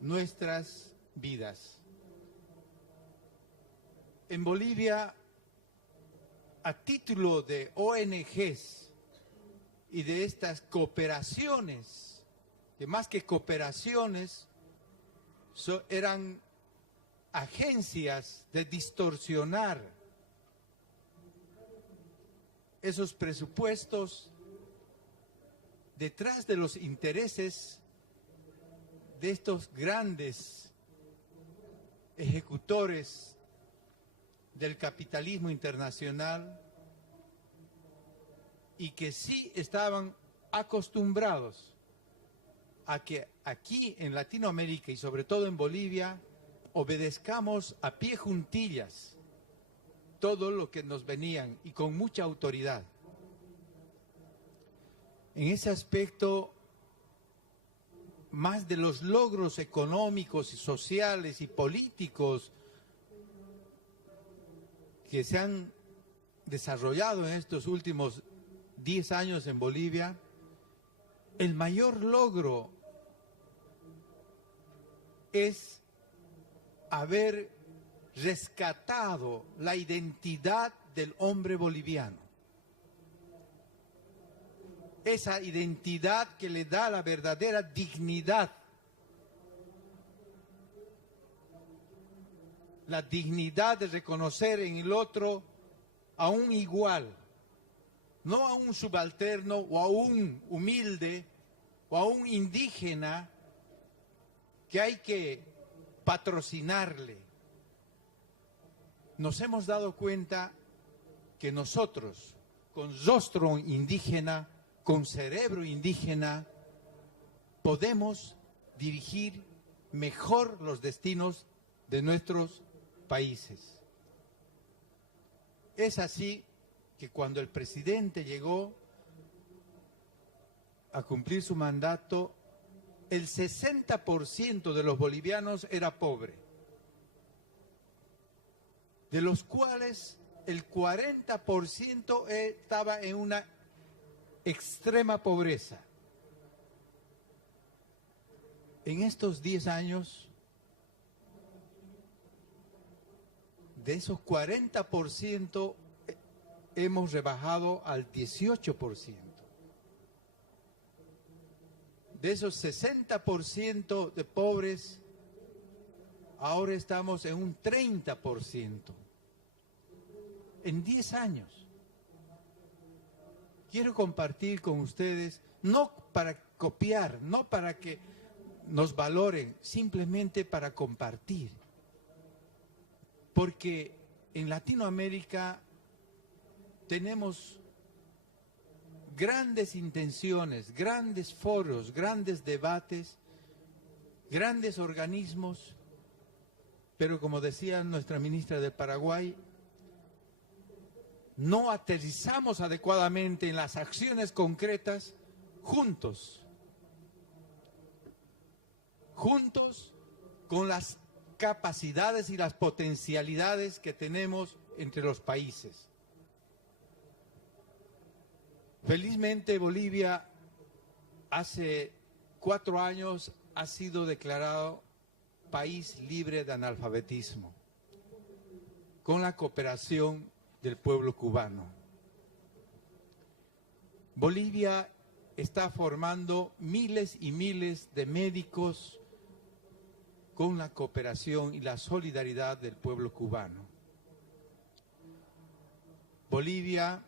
nuestras vidas. En Bolivia, a título de ONGs y de estas cooperaciones, que más que cooperaciones, eran agencias de distorsionar esos presupuestos detrás de los intereses de estos grandes ejecutores del capitalismo internacional, y que sí estaban acostumbrados a que aquí en Latinoamérica y sobre todo en Bolivia obedezcamos a pie juntillas todo lo que nos venían y con mucha autoridad. En ese aspecto, más de los logros económicos y sociales y políticos que se han desarrollado en estos últimos 10 años en Bolivia, el mayor logro es haber rescatado la identidad del hombre boliviano. Esa identidad que le da la verdadera dignidad. La dignidad de reconocer en el otro a un igual, no a un subalterno o a un humilde o a un indígena que hay que patrocinarle. Nos hemos dado cuenta que nosotros, con rostro indígena, con cerebro indígena, podemos dirigir mejor los destinos de nuestros países. Es así que cuando el presidente llegó a cumplir su mandato, el 60% de los bolivianos era pobre, de los cuales el 40% estaba en una extrema pobreza. En estos 10 años, de esos 40%, hemos rebajado al 18%. De esos 60% de pobres, ahora estamos en un 30%. En 10 años. Quiero compartir con ustedes, no para copiar, no para que nos valoren, simplemente para compartir. Porque en Latinoamérica tenemos grandes intenciones, grandes foros, grandes debates, grandes organismos, pero como decía nuestra ministra del Paraguay, no aterrizamos adecuadamente en las acciones concretas juntos con las capacidades y las potencialidades que tenemos entre los países. Felizmente Bolivia hace 4 años ha sido declarado país libre de analfabetismo, con la cooperación del pueblo cubano. Bolivia está formando miles y miles de médicos con la cooperación y la solidaridad del pueblo cubano. Bolivia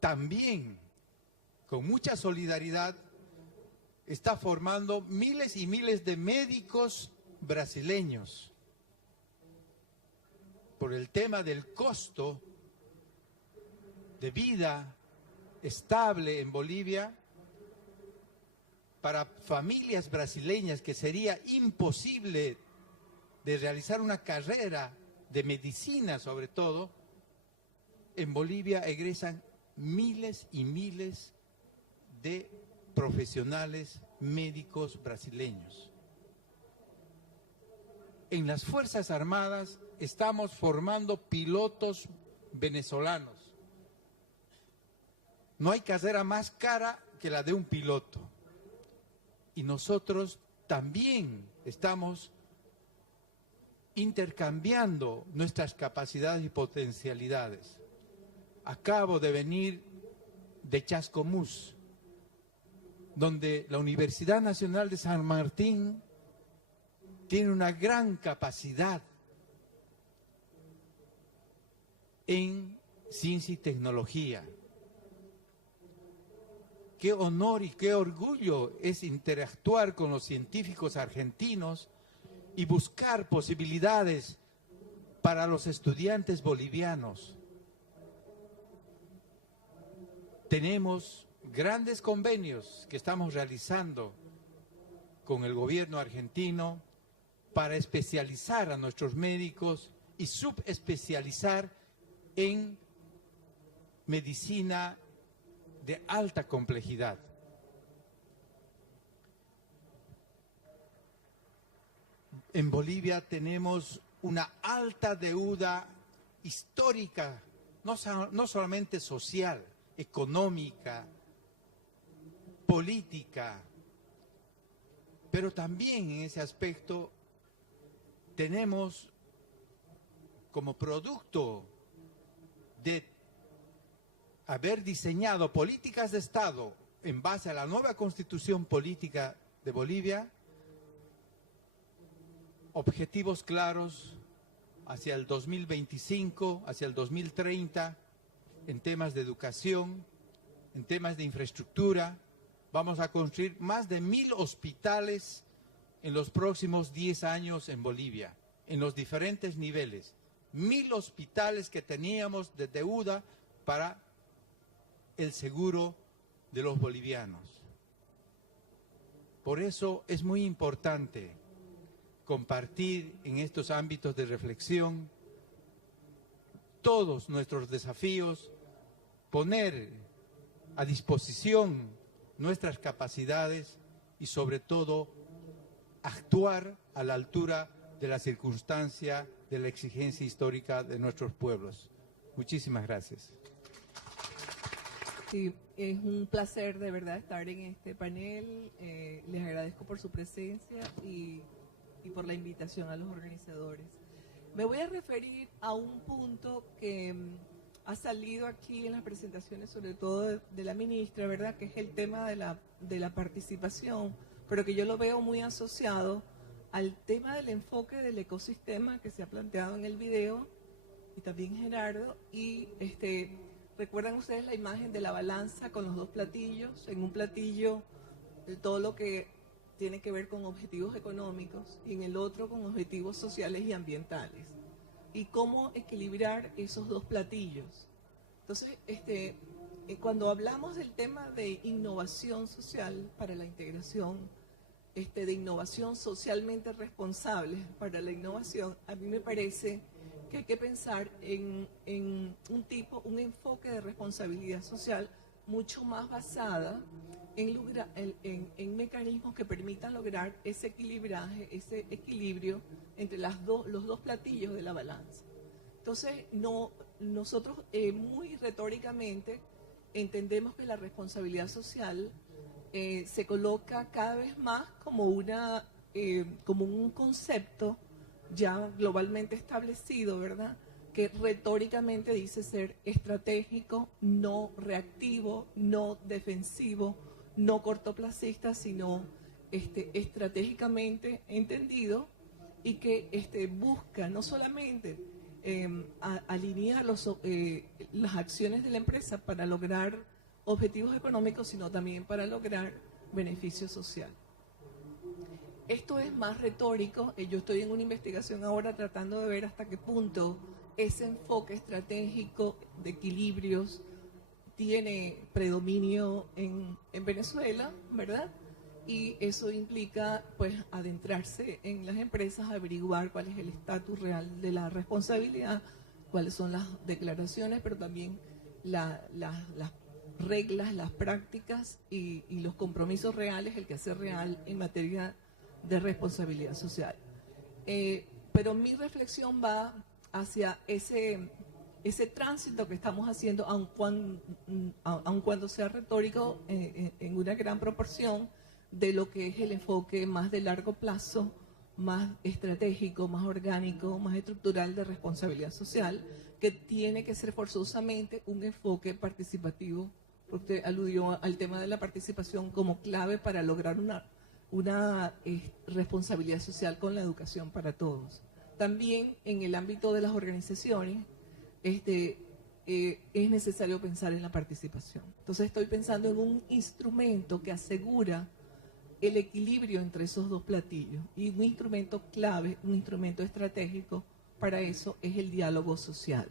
también, con mucha solidaridad, está formando miles y miles de médicos brasileños. Por el tema del costo de vida estable en Bolivia, para familias brasileñas que sería imposible de realizar una carrera de medicina, sobre todo, en Bolivia egresan miles y miles de profesionales médicos brasileños. En las Fuerzas Armadas estamos formando pilotos venezolanos. No hay carrera más cara que la de un piloto. Y nosotros también estamos intercambiando nuestras capacidades y potencialidades. Acabo de venir de Chascomús, donde la Universidad Nacional de San Martín tiene una gran capacidad en ciencia y tecnología. Qué honor y qué orgullo es interactuar con los científicos argentinos y buscar posibilidades para los estudiantes bolivianos. Tenemos grandes convenios que estamos realizando con el gobierno argentino para especializar a nuestros médicos y subespecializar en medicina de alta complejidad. En Bolivia tenemos una alta deuda histórica, no solamente social, económica, política, pero también en ese aspecto tenemos como producto de haber diseñado políticas de Estado en base a la nueva constitución política de Bolivia, objetivos claros hacia el 2025, hacia el 2030, en temas de educación, en temas de infraestructura. Vamos a construir más de 1000 hospitales en los próximos 10 años en Bolivia, en los diferentes niveles. 1000 hospitales que teníamos de deuda para el seguro de los bolivianos. Por eso es muy importante compartir en estos ámbitos de reflexión todos nuestros desafíos, poner a disposición nuestras capacidades y sobre todo actuar a la altura de la circunstancia, de la exigencia histórica de nuestros pueblos. Muchísimas gracias. Sí, es un placer de verdad estar en este panel. Les agradezco por su presencia y por la invitación a los organizadores. Me voy a referir a un punto que ha salido aquí en las presentaciones, sobre todo de la ministra, ¿verdad? Que es el tema de la participación, pero que yo lo veo muy asociado al tema del enfoque del ecosistema que se ha planteado en el video, y también Gerardo, y ¿recuerdan ustedes la imagen de la balanza con los dos platillos? En un platillo de todo lo que tiene que ver con objetivos económicos y en el otro con objetivos sociales y ambientales. Y cómo equilibrar esos dos platillos. Entonces, cuando hablamos del tema de innovación social para la integración, de innovación socialmente responsable para la innovación, a mí me parece que hay que pensar en un enfoque de responsabilidad social mucho más basada en mecanismos que permitan lograr ese equilibraje, ese equilibrio entre los dos platillos de la balanza. Entonces, nosotros muy retóricamente entendemos que la responsabilidad social se coloca cada vez más como un concepto ya globalmente establecido, ¿verdad? Que retóricamente dice ser estratégico, no reactivo, no defensivo, no cortoplacista, sino estratégicamente entendido, y que busca no solamente alinear las acciones de la empresa para lograr objetivos económicos, sino también para lograr beneficio social. Esto es más retórico. Yo estoy en una investigación ahora tratando de ver hasta qué punto ese enfoque estratégico de equilibrios tiene predominio en Venezuela, ¿verdad? Y eso implica, pues, adentrarse en las empresas, averiguar cuál es el estatus real de la responsabilidad, cuáles son las declaraciones, pero también las reglas, las prácticas y los compromisos reales, el quehacer real en materia de responsabilidad social. Pero mi reflexión va hacia ese tránsito que estamos haciendo, aun cuando sea retórico en una gran proporción, de lo que es el enfoque más de largo plazo, más estratégico, más orgánico, más estructural de responsabilidad social, que tiene que ser forzosamente un enfoque participativo. Usted aludió al tema de la participación como clave para lograr una responsabilidad social con la educación para todos. También en el ámbito de las organizaciones es necesario pensar en la participación. Entonces estoy pensando en un instrumento que asegura el equilibrio entre esos dos platillos, y un instrumento clave, un instrumento estratégico para eso es el diálogo social.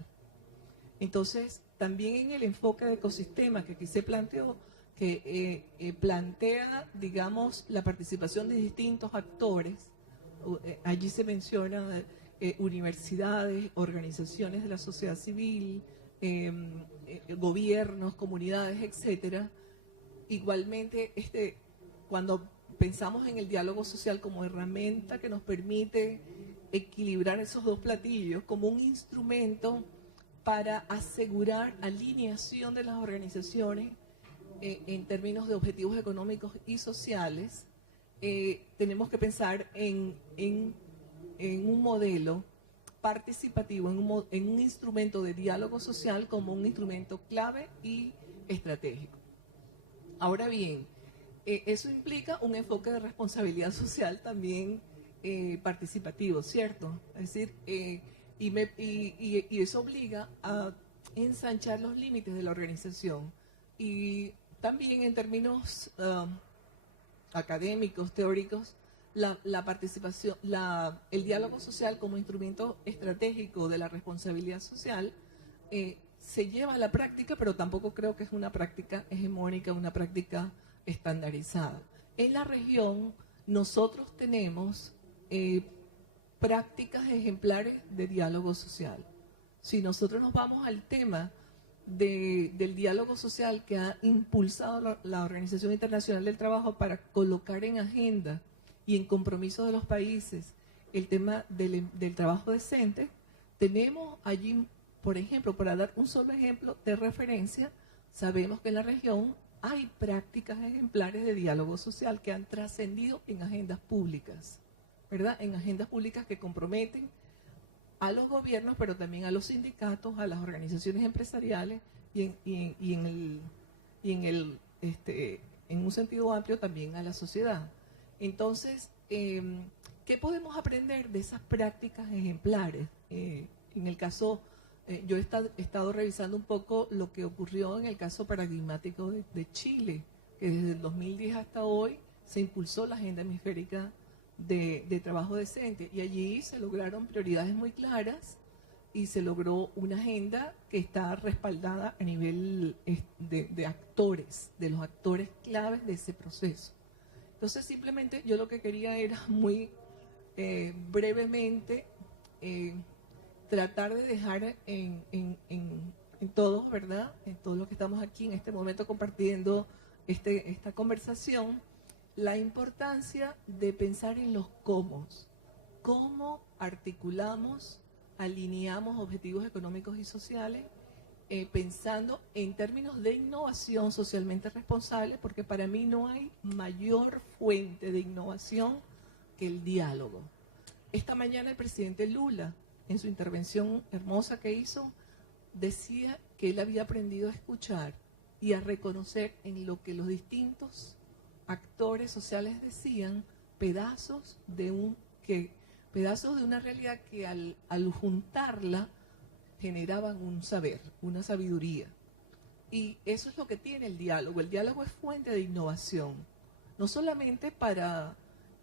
Entonces, también en el enfoque de ecosistema que aquí se planteó, que plantea, digamos, la participación de distintos actores. Allí se menciona universidades, organizaciones de la sociedad civil, gobiernos, comunidades, etcétera. Igualmente, cuando pensamos en el diálogo social como herramienta que nos permite equilibrar esos dos platillos, como un instrumento para asegurar alineación de las organizaciones en términos de objetivos económicos y sociales, tenemos que pensar en un modelo participativo, en un instrumento de diálogo social como un instrumento clave y estratégico. Ahora bien, eso implica un enfoque de responsabilidad social también participativo, ¿cierto? Es decir, y eso obliga a ensanchar los límites de la organización. Y también en términos académicos, teóricos, la participación, el diálogo social como instrumento estratégico de la responsabilidad social se lleva a la práctica, pero tampoco creo que es una práctica hegemónica, una práctica estandarizada. En la región nosotros tenemos prácticas ejemplares de diálogo social. Si nosotros nos vamos al tema del diálogo social que ha impulsado la Organización Internacional del Trabajo para colocar en agenda y en compromiso de los países el tema del trabajo decente, tenemos allí, por ejemplo, para dar un solo ejemplo de referencia, sabemos que en la región hay prácticas ejemplares de diálogo social que han trascendido en agendas públicas, ¿verdad? En agendas públicas que comprometen a los gobiernos, pero también a los sindicatos, a las organizaciones empresariales en un sentido amplio también a la sociedad. Entonces, ¿qué podemos aprender de esas prácticas ejemplares? En el caso, yo he estado revisando un poco lo que ocurrió en el caso paradigmático de Chile, que desde el 2010 hasta hoy se impulsó la agenda hemisférica de trabajo decente, y allí se lograron prioridades muy claras y se logró una agenda que está respaldada a nivel de actores, de los actores claves de ese proceso. Entonces, simplemente yo lo que quería era muy brevemente tratar de dejar en todos, ¿verdad? En todos los que estamos aquí en este momento compartiendo esta conversación, la importancia de pensar en los cómo. ¿Cómo articulamos, alineamos objetivos económicos y sociales pensando en términos de innovación socialmente responsable, porque para mí no hay mayor fuente de innovación que el diálogo. Esta mañana el presidente Lula, en su intervención hermosa que hizo, decía que él había aprendido a escuchar y a reconocer en lo que los distintos actores sociales decían pedazos de una realidad que al juntarla generaban un saber, una sabiduría. Y eso es lo que tiene el diálogo. El diálogo es fuente de innovación, no solamente para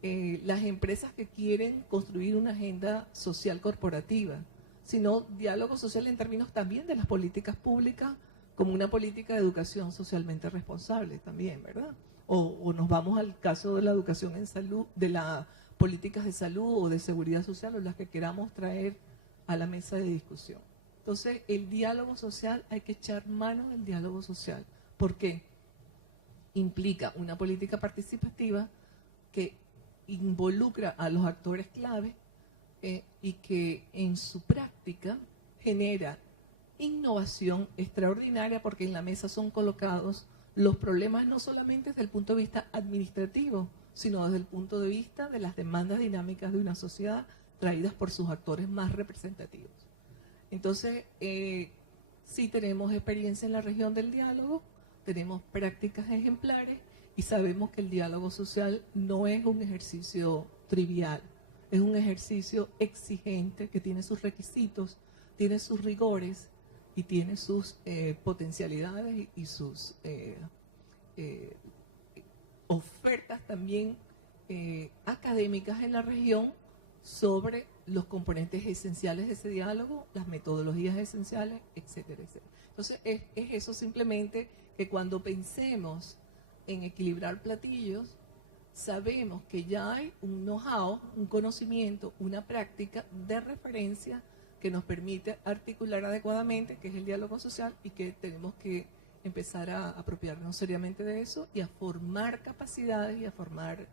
las empresas que quieren construir una agenda social corporativa, sino diálogo social en términos también de las políticas públicas, como una política de educación socialmente responsable también, ¿verdad? O nos vamos al caso de la educación en salud, de las políticas de salud o de seguridad social, o las que queramos traer a la mesa de discusión. Entonces, el diálogo social, hay que echar mano del diálogo social. ¿Por qué? Implica una política participativa que involucra a los actores clave y que en su práctica genera innovación extraordinaria, porque en la mesa son colocados los problemas no solamente desde el punto de vista administrativo, sino desde el punto de vista de las demandas dinámicas de una sociedad traídas por sus actores más representativos. Entonces, sí tenemos experiencia en la región del diálogo, tenemos prácticas ejemplares y sabemos que el diálogo social no es un ejercicio trivial, es un ejercicio exigente que tiene sus requisitos, tiene sus rigores y tiene sus potencialidades y sus ofertas también académicas en la región sobre los componentes esenciales de ese diálogo, las metodologías esenciales, etcétera, etcétera. Entonces, es eso simplemente, que cuando pensemos en equilibrar platillos, sabemos que ya hay un know-how, un conocimiento, una práctica de referencia que nos permite articular adecuadamente, que es el diálogo social, y que tenemos que empezar a apropiarnos seriamente de eso y a formar capacidades y a formar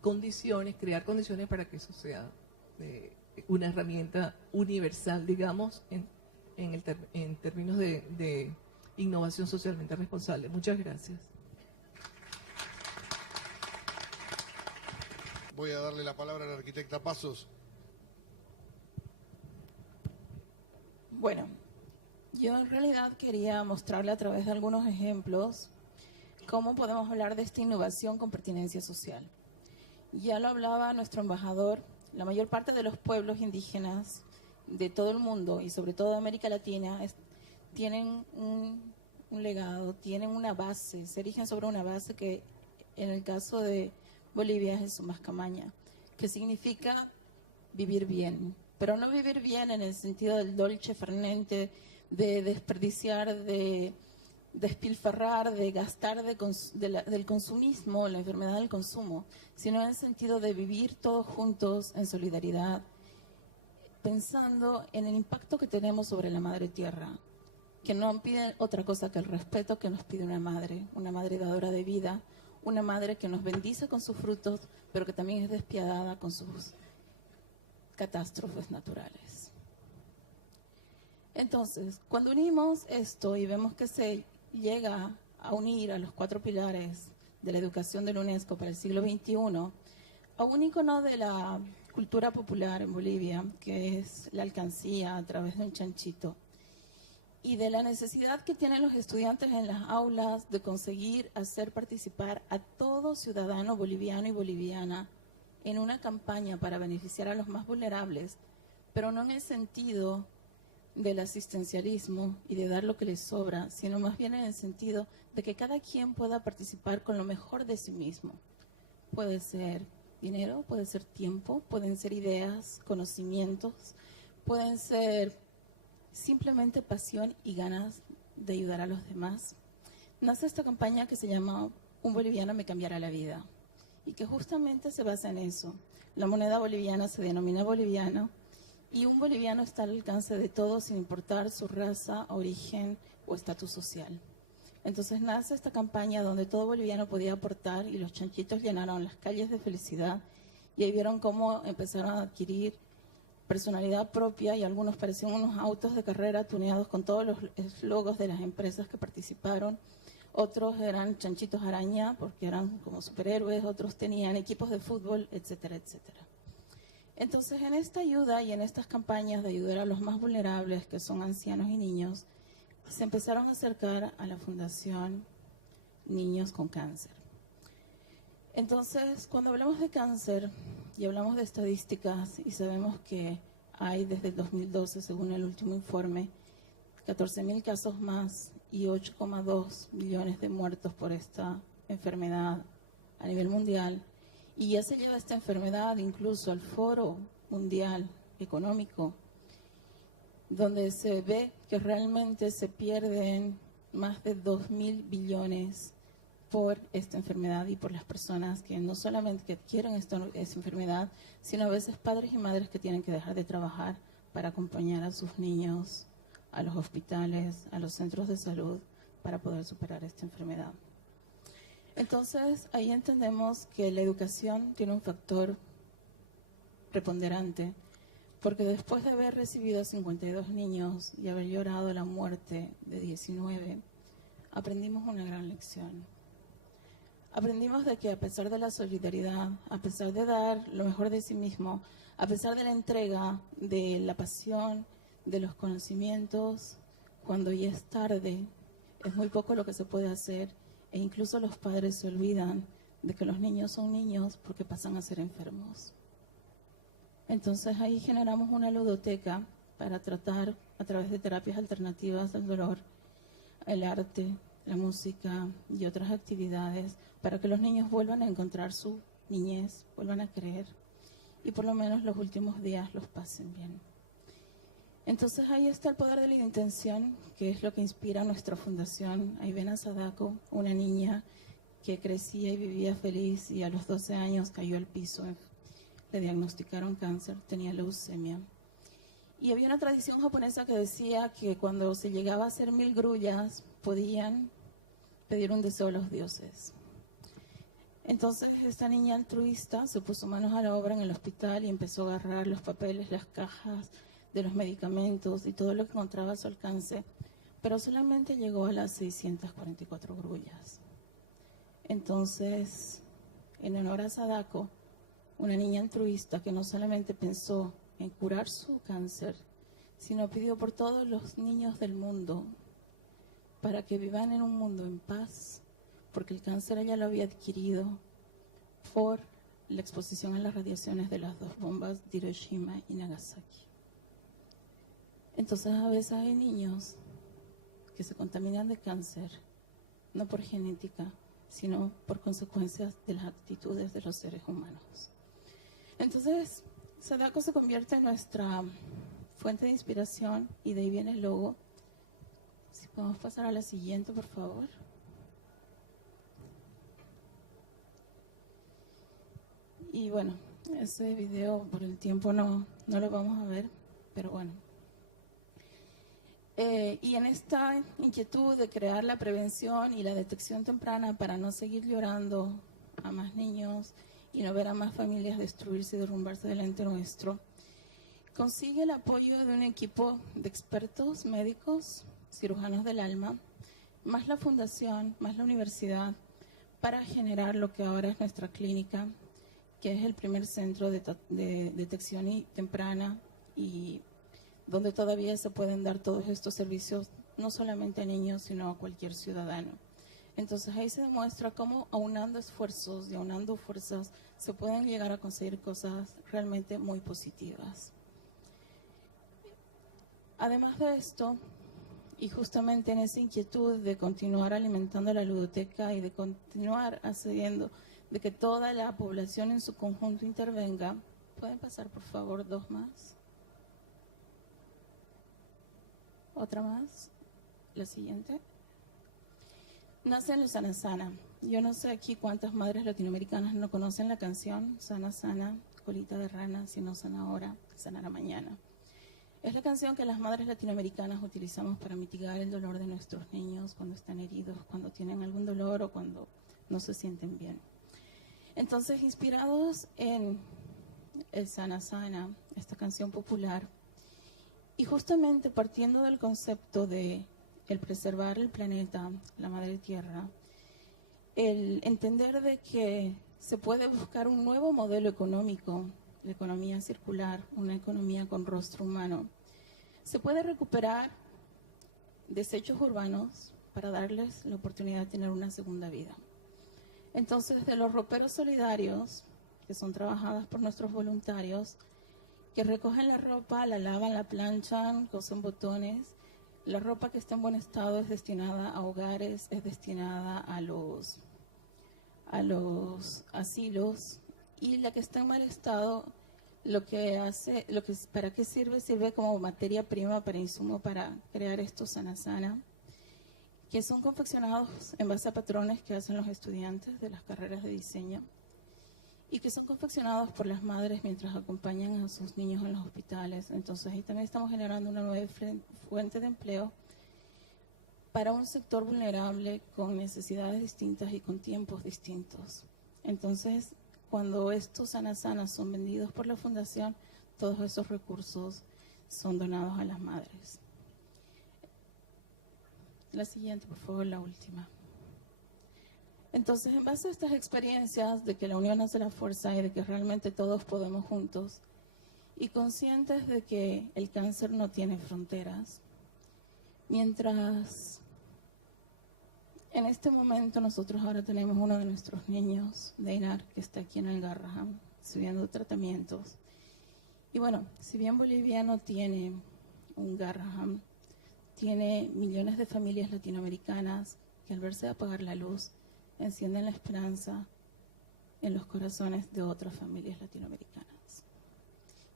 condiciones, crear condiciones para que eso sea una herramienta universal, digamos, en términos de innovación socialmente responsable. Muchas gracias. Voy a darle la palabra a la arquitecta Pasos. Bueno, yo en realidad quería mostrarle a través de algunos ejemplos cómo podemos hablar de esta innovación con pertinencia social. Ya lo hablaba nuestro embajador, la mayor parte de los pueblos indígenas de todo el mundo y sobre todo de América Latina tienen un legado, tienen una base, se erigen sobre una base que en el caso de Bolivia es el Sumascamaña, que significa vivir bien, pero no vivir bien en el sentido del dolce farniente, de desperdiciar, de despilfarrar, de gastar del consumismo, la enfermedad del consumo, sino en el sentido de vivir todos juntos en solidaridad, pensando en el impacto que tenemos sobre la madre tierra, que no pide otra cosa que el respeto que nos pide una madre dadora de vida, una madre que nos bendice con sus frutos, pero que también es despiadada con sus catástrofes naturales. Entonces, cuando unimos esto y vemos que se llega a unir a los 4 pilares de la educación de la UNESCO para el siglo XXI, a un ícono de la cultura popular en Bolivia, que es la alcancía a través de un chanchito, y de la necesidad que tienen los estudiantes en las aulas de conseguir hacer participar a todo ciudadano boliviano y boliviana en una campaña para beneficiar a los más vulnerables, pero no en el sentido del asistencialismo y de dar lo que les sobra, sino más bien en el sentido de que cada quien pueda participar con lo mejor de sí mismo. Puede ser dinero, puede ser tiempo, pueden ser ideas, conocimientos, pueden ser simplemente pasión y ganas de ayudar a los demás. Nace esta campaña que se llama Un boliviano me cambiará la vida, y que justamente se basa en eso. La moneda boliviana se denomina boliviano, y un boliviano está al alcance de todos sin importar su raza, origen o estatus social. Entonces nace esta campaña donde todo boliviano podía aportar y los chanchitos llenaron las calles de felicidad, y ahí vieron cómo empezaron a adquirir personalidad propia y algunos parecían unos autos de carrera tuneados con todos los logos de las empresas que participaron. Otros eran chanchitos araña porque eran como superhéroes, otros tenían equipos de fútbol, etcétera, etcétera. Entonces, en esta ayuda y en estas campañas de ayudar a los más vulnerables, que son ancianos y niños, se empezaron a acercar a la Fundación Niños con Cáncer. Entonces, cuando hablamos de cáncer y hablamos de estadísticas y sabemos que hay desde el 2012, según el último informe, 14.000 casos más y 8,2 millones de muertos por esta enfermedad a nivel mundial, y ya se lleva esta enfermedad incluso al Foro Mundial Económico, donde se ve que realmente se pierden más de 2.000 billones por esta enfermedad y por las personas que no solamente que adquieren esta enfermedad, sino a veces padres y madres que tienen que dejar de trabajar para acompañar a sus niños a los hospitales, a los centros de salud, para poder superar esta enfermedad. Entonces, ahí entendemos que la educación tiene un factor preponderante, porque después de haber recibido a 52 niños y haber llorado la muerte de 19, aprendimos una gran lección. Aprendimos de que a pesar de la solidaridad, a pesar de dar lo mejor de sí mismo, a pesar de la entrega, de la pasión, de los conocimientos, cuando ya es tarde, es muy poco lo que se puede hacer, e incluso los padres se olvidan de que los niños son niños porque pasan a ser enfermos. Entonces ahí generamos una ludoteca para tratar a través de terapias alternativas del dolor, el arte, la música y otras actividades para que los niños vuelvan a encontrar su niñez, vuelvan a creer y por lo menos los últimos días los pasen bien. Entonces ahí está el poder de la intención, que es lo que inspira a nuestra fundación. Aivena Sadako, una niña que crecía y vivía feliz y a los 12 años cayó al piso, le diagnosticaron cáncer, tenía leucemia. Y había una tradición japonesa que decía que cuando se llegaba a hacer 1000 grullas podían pedir un deseo a los dioses. Entonces esta niña altruista se puso manos a la obra en el hospital y empezó a agarrar los papeles, las cajas de los medicamentos y todo lo que encontraba a su alcance, pero solamente llegó a las 644 grullas. Entonces, en honor a Sadako, una niña altruista que no solamente pensó en curar su cáncer, sino pidió por todos los niños del mundo para que vivan en un mundo en paz, porque el cáncer ella lo había adquirido por la exposición a las radiaciones de las 2 bombas de Hiroshima y Nagasaki. Entonces a veces hay niños que se contaminan de cáncer, no por genética, sino por consecuencias de las actitudes de los seres humanos. Entonces, Sadako se convierte en nuestra fuente de inspiración y de ahí viene el logo. Si podemos pasar a la siguiente, por favor. Y bueno, ese video por el tiempo no lo vamos a ver, pero bueno. Y en esta inquietud de crear la prevención y la detección temprana para no seguir llorando a más niños y no ver a más familias destruirse y derrumbarse delante nuestro, consigue el apoyo de un equipo de expertos médicos, cirujanos del alma, más la fundación, más la universidad, para generar lo que ahora es nuestra clínica, que es el primer centro de detección y temprana y donde todavía se pueden dar todos estos servicios, no solamente a niños, sino a cualquier ciudadano. Entonces ahí se demuestra cómo aunando esfuerzos y aunando fuerzas se pueden llegar a conseguir cosas realmente muy positivas. Además de esto, y justamente en esa inquietud de continuar alimentando la ludoteca y de continuar accediendo de que toda la población en su conjunto intervenga, ¿pueden pasar por favor 2 más? Otra más, la siguiente. Nace en Sana Sana. Yo no sé aquí cuántas madres latinoamericanas no conocen la canción Sana Sana, colita de rana, si no sana ahora, sanará mañana. Es la canción que las madres latinoamericanas utilizamos para mitigar el dolor de nuestros niños cuando están heridos, cuando tienen algún dolor o cuando no se sienten bien. Entonces, inspirados en el Sana Sana, esta canción popular. Y justamente partiendo del concepto de el preservar el planeta, la madre tierra, el entender de que se puede buscar un nuevo modelo económico, la economía circular, una economía con rostro humano. Se puede recuperar desechos urbanos para darles la oportunidad de tener una segunda vida. Entonces, de los roperos solidarios, que son trabajadas por nuestros voluntarios, que recogen la ropa, la lavan, la planchan, cosen botones. La ropa que está en buen estado es destinada a hogares, es destinada a los asilos, y la que está en mal estado, ¿para qué sirve? Sirve como materia prima para insumo para crear estos Sana Sana, que son confeccionados en base a patrones que hacen los estudiantes de las carreras de diseño y que son confeccionados por las madres mientras acompañan a sus niños en los hospitales. Entonces ahí también estamos generando una nueva fuente de empleo para un sector vulnerable con necesidades distintas y con tiempos distintos. Entonces, cuando estos Sana Sana son vendidos por la Fundación, todos esos recursos son donados a las madres. La siguiente, por favor, la última. Entonces, en base a estas experiencias de que la unión hace la fuerza y de que realmente todos podemos juntos, y conscientes de que el cáncer no tiene fronteras, mientras en este momento nosotros ahora tenemos uno de nuestros niños, Deinar, que está aquí en el Garrahan, recibiendo tratamientos. Y bueno, si bien Bolivia no tiene un Garrahan, tiene millones de familias latinoamericanas que al verse apagar la luz, encienden la esperanza en los corazones de otras familias latinoamericanas.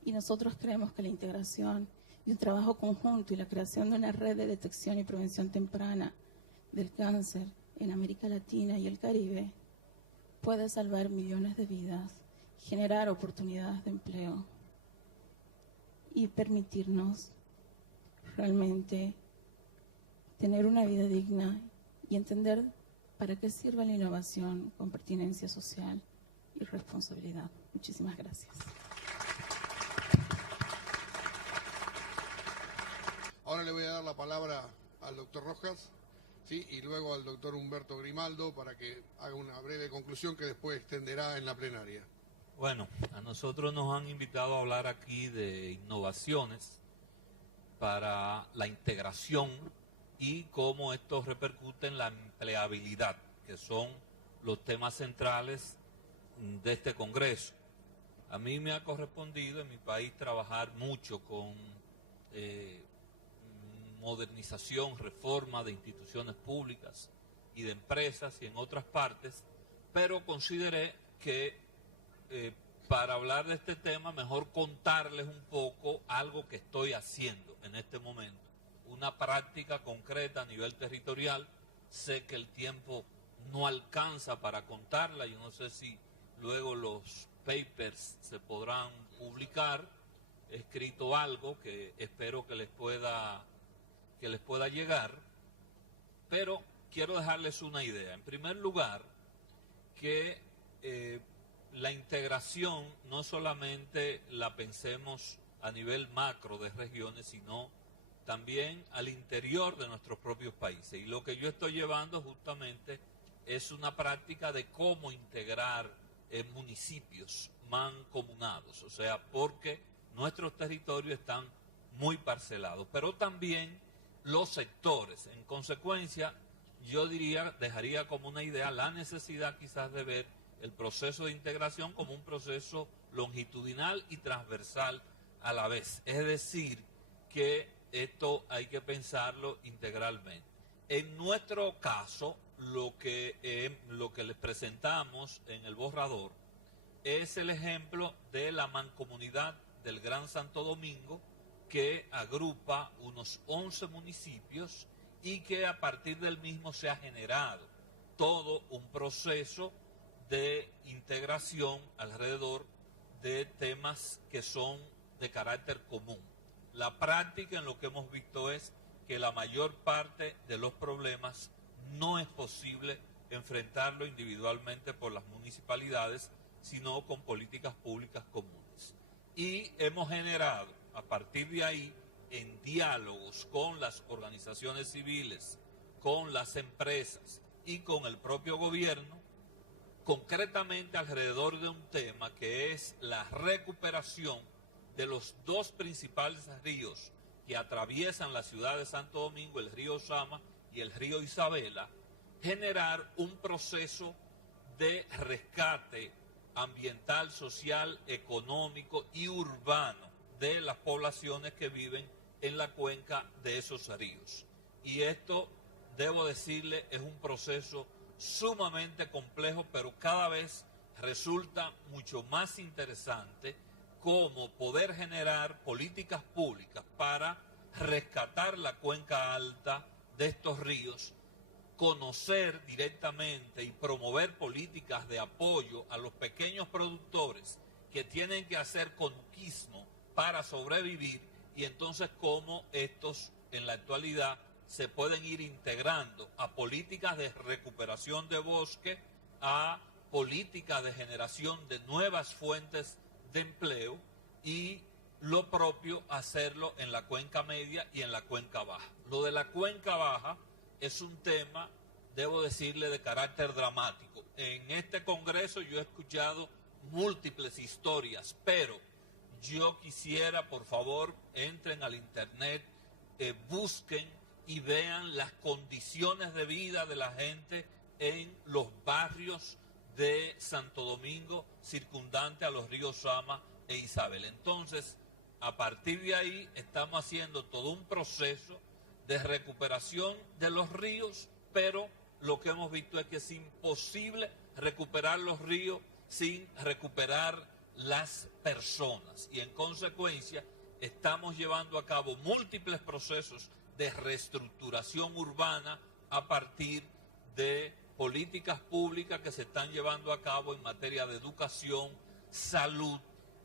Y nosotros creemos que la integración y un trabajo conjunto y la creación de una red de detección y prevención temprana del cáncer en América Latina y el Caribe puede salvar millones de vidas, generar oportunidades de empleo y permitirnos realmente tener una vida digna y entender para qué sirve la innovación con pertinencia social y responsabilidad. Muchísimas gracias. Ahora le voy a dar la palabra al doctor Rojas, ¿sí? Y luego al doctor Humberto Grimaldo para que haga una breve conclusión que después extenderá en la plenaria. Bueno, a nosotros nos han invitado a hablar aquí de innovaciones para la integración y cómo esto repercute en la empleabilidad, que son los temas centrales de este Congreso. A mí me ha correspondido en mi país trabajar mucho con modernización, reforma de instituciones públicas y de empresas y en otras partes, pero consideré que para hablar de este tema mejor contarles un poco algo que estoy haciendo en este momento, una práctica concreta a nivel territorial. Sé que el tiempo no alcanza para contarla, yo no sé si luego los papers se podrán publicar. He escrito algo que espero que les pueda llegar, pero quiero dejarles una idea. En primer lugar, que la integración no solamente la pensemos a nivel macro de regiones, sino también al interior de nuestros propios países. Y lo que yo estoy llevando justamente es una práctica de cómo integrar municipios mancomunados, o sea, porque nuestros territorios están muy parcelados, pero también los sectores. En consecuencia, yo dejaría como una idea la necesidad quizás de ver el proceso de integración como un proceso longitudinal y transversal a la vez. Es decir, que esto hay que pensarlo integralmente. En nuestro caso, lo que les presentamos en el borrador es el ejemplo de la mancomunidad del Gran Santo Domingo, que agrupa unos 11 municipios y que a partir del mismo se ha generado todo un proceso de integración alrededor de temas que son de carácter común. La práctica en lo que hemos visto es que la mayor parte de los problemas no es posible enfrentarlo individualmente por las municipalidades, sino con políticas públicas comunes. y hemos generado a partir de ahí, en diálogos con las organizaciones civiles, con las empresas y con el propio gobierno, concretamente alrededor de un tema que es la recuperación de los dos principales ríos que atraviesan la ciudad de Santo Domingo, el río Sama y el río Isabela, generar un proceso de rescate ambiental, social, económico y urbano de las poblaciones que viven en la cuenca de esos ríos. Y esto, debo decirle, es un proceso sumamente complejo, pero cada vez resulta mucho más interesante cómo poder generar políticas públicas para rescatar la cuenca alta de estos ríos, conocer directamente y promover políticas de apoyo a los pequeños productores que tienen que hacer conuquismo para sobrevivir, y entonces cómo estos en la actualidad se pueden ir integrando a políticas de recuperación de bosque, a políticas de generación de nuevas fuentes de empleo, y lo propio hacerlo en la cuenca media y en la cuenca baja. Lo de la cuenca baja es un tema, debo decirle, de carácter dramático. En este Congreso yo he escuchado múltiples historias, pero yo quisiera, por favor, entren al internet, busquen y vean las condiciones de vida de la gente en los barrios de Santo Domingo, circundante a los ríos Sama e Isabel. Entonces, a partir de ahí estamos haciendo todo un proceso de recuperación de los ríos, pero lo que hemos visto es que es imposible recuperar los ríos sin recuperar las personas, y en consecuencia estamos llevando a cabo múltiples procesos de reestructuración urbana a partir de políticas públicas que se están llevando a cabo en materia de educación, salud,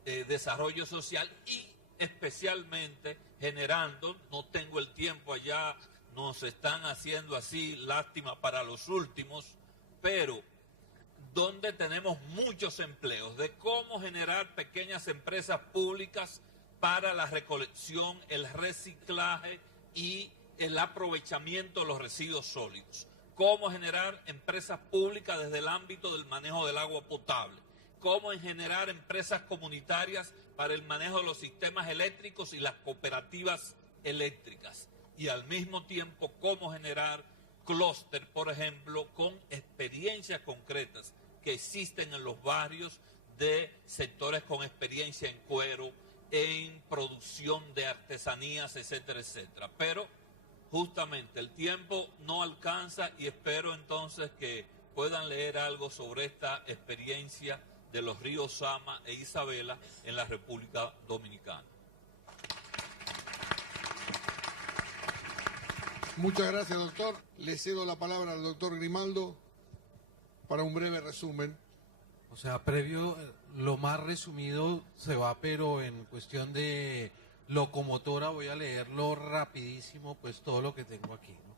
desarrollo social, y especialmente generando, no tengo el tiempo allá, nos están haciendo así, lástima para los últimos, pero donde tenemos muchos empleos, de cómo generar pequeñas empresas públicas para la recolección, el reciclaje y el aprovechamiento de los residuos sólidos. Cómo generar empresas públicas desde el ámbito del manejo del agua potable. Cómo generar empresas comunitarias para el manejo de los sistemas eléctricos y las cooperativas eléctricas. Y al mismo tiempo, cómo generar clúster, por ejemplo, con experiencias concretas que existen en los barrios de sectores con experiencia en cuero, en producción de artesanías, etcétera, etcétera. Pero justamente el tiempo no alcanza, y espero entonces que puedan leer algo sobre esta experiencia de los ríos Sama e Isabela en la República Dominicana. Muchas gracias, doctor. Le cedo la palabra al doctor Grimaldo para un breve resumen. O sea, previo, lo más resumido se va, pero en cuestión de locomotora voy a leerlo rapidísimo, pues todo lo que tengo aquí, ¿no?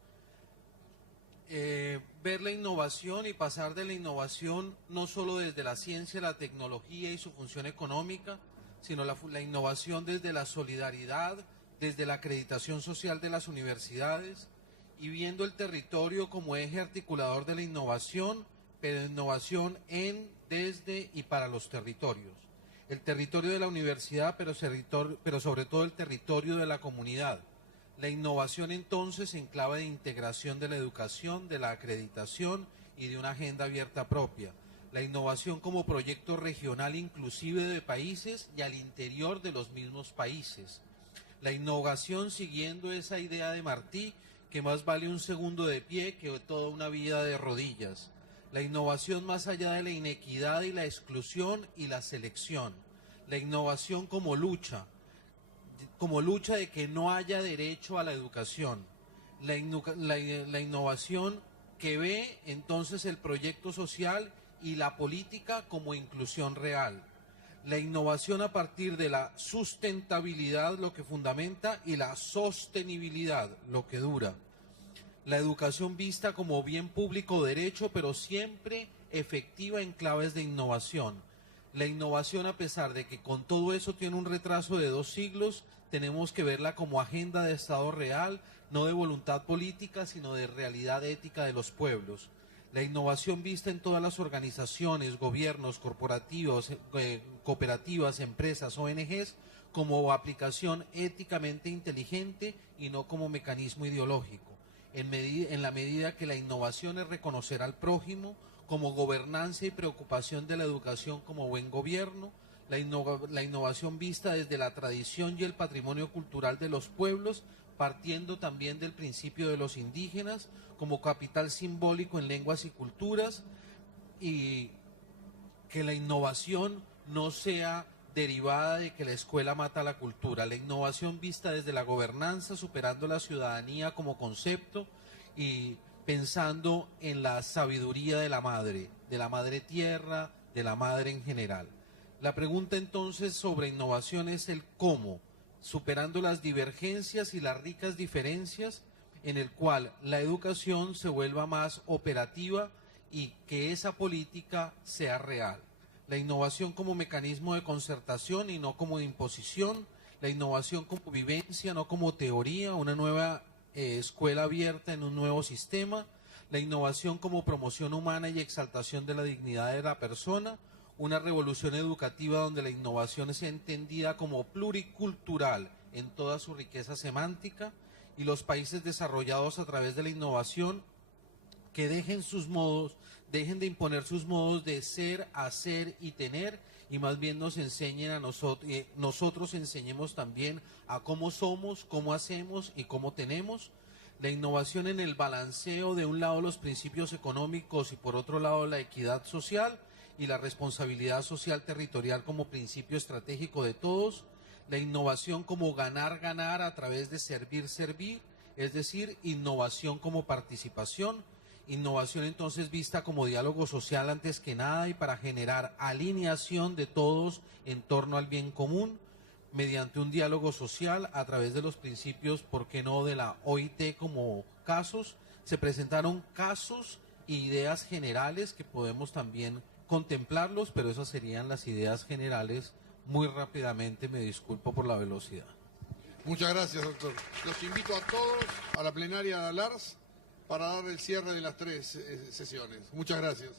Ver la innovación y pasar de la innovación no solo desde la ciencia, la tecnología y su función económica, sino la innovación desde la solidaridad, desde la acreditación social de las universidades, y viendo el territorio como eje articulador de la innovación, pero innovación en, desde y para los territorios. El territorio de la universidad, pero sobre todo el territorio de la comunidad. La innovación entonces en clave de integración de la educación, de la acreditación y de una agenda abierta propia. La innovación como proyecto regional inclusive de países y al interior de los mismos países. La innovación siguiendo esa idea de Martí, que más vale un segundo de pie que toda una vida de rodillas. La innovación más allá de la inequidad y la exclusión y la selección. La innovación como lucha de que no haya derecho a la educación. La innovación que ve entonces el proyecto social y la política como inclusión real. La innovación a partir de la sustentabilidad, lo que fundamenta, y la sostenibilidad, lo que dura. La educación vista como bien público derecho, pero siempre efectiva en claves de innovación. La innovación, a pesar de que con todo eso tiene un retraso de 2 siglos, tenemos que verla como agenda de Estado real, no de voluntad política, sino de realidad ética de los pueblos. La innovación vista en todas las organizaciones, gobiernos, corporativos, cooperativas, empresas, ONGs, como aplicación éticamente inteligente y no como mecanismo ideológico. En la medida que la innovación es reconocer al prójimo como gobernanza y preocupación de la educación como buen gobierno, la innovación vista desde la tradición y el patrimonio cultural de los pueblos, partiendo también del principio de los indígenas como capital simbólico en lenguas y culturas, y que la innovación no sea derivada de que la escuela mata la cultura. La innovación vista desde la gobernanza, superando la ciudadanía como concepto y pensando en la sabiduría de la madre tierra, de la madre en general. La pregunta entonces sobre innovación es el cómo, superando las divergencias y las ricas diferencias, en el cual la educación se vuelva más operativa y que esa política sea real. La innovación como mecanismo de concertación y no como de imposición, la innovación como vivencia, no como teoría, una nueva escuela abierta en un nuevo sistema, la innovación como promoción humana y exaltación de la dignidad de la persona, una revolución educativa donde la innovación sea entendida como pluricultural en toda su riqueza semántica, y los países desarrollados a través de la innovación que dejen de imponer sus modos de ser, hacer y tener, y más bien nos enseñen a nosotros enseñemos también a cómo somos, cómo hacemos y cómo tenemos. La innovación en el balanceo, de un lado los principios económicos y por otro lado la equidad social y la responsabilidad social territorial como principio estratégico de todos. La innovación como ganar a través de servir, es decir, innovación como participación. Innovación entonces vista como diálogo social antes que nada y para generar alineación de todos en torno al bien común mediante un diálogo social a través de los principios, ¿por qué no?, de la OIT como casos. Se presentaron casos e ideas generales que podemos también contemplarlos, pero esas serían las ideas generales. Muy rápidamente, me disculpo por la velocidad. Muchas gracias, doctor. Los invito a todos a la plenaria de ALARS para dar el cierre de las 3 sesiones. Muchas gracias.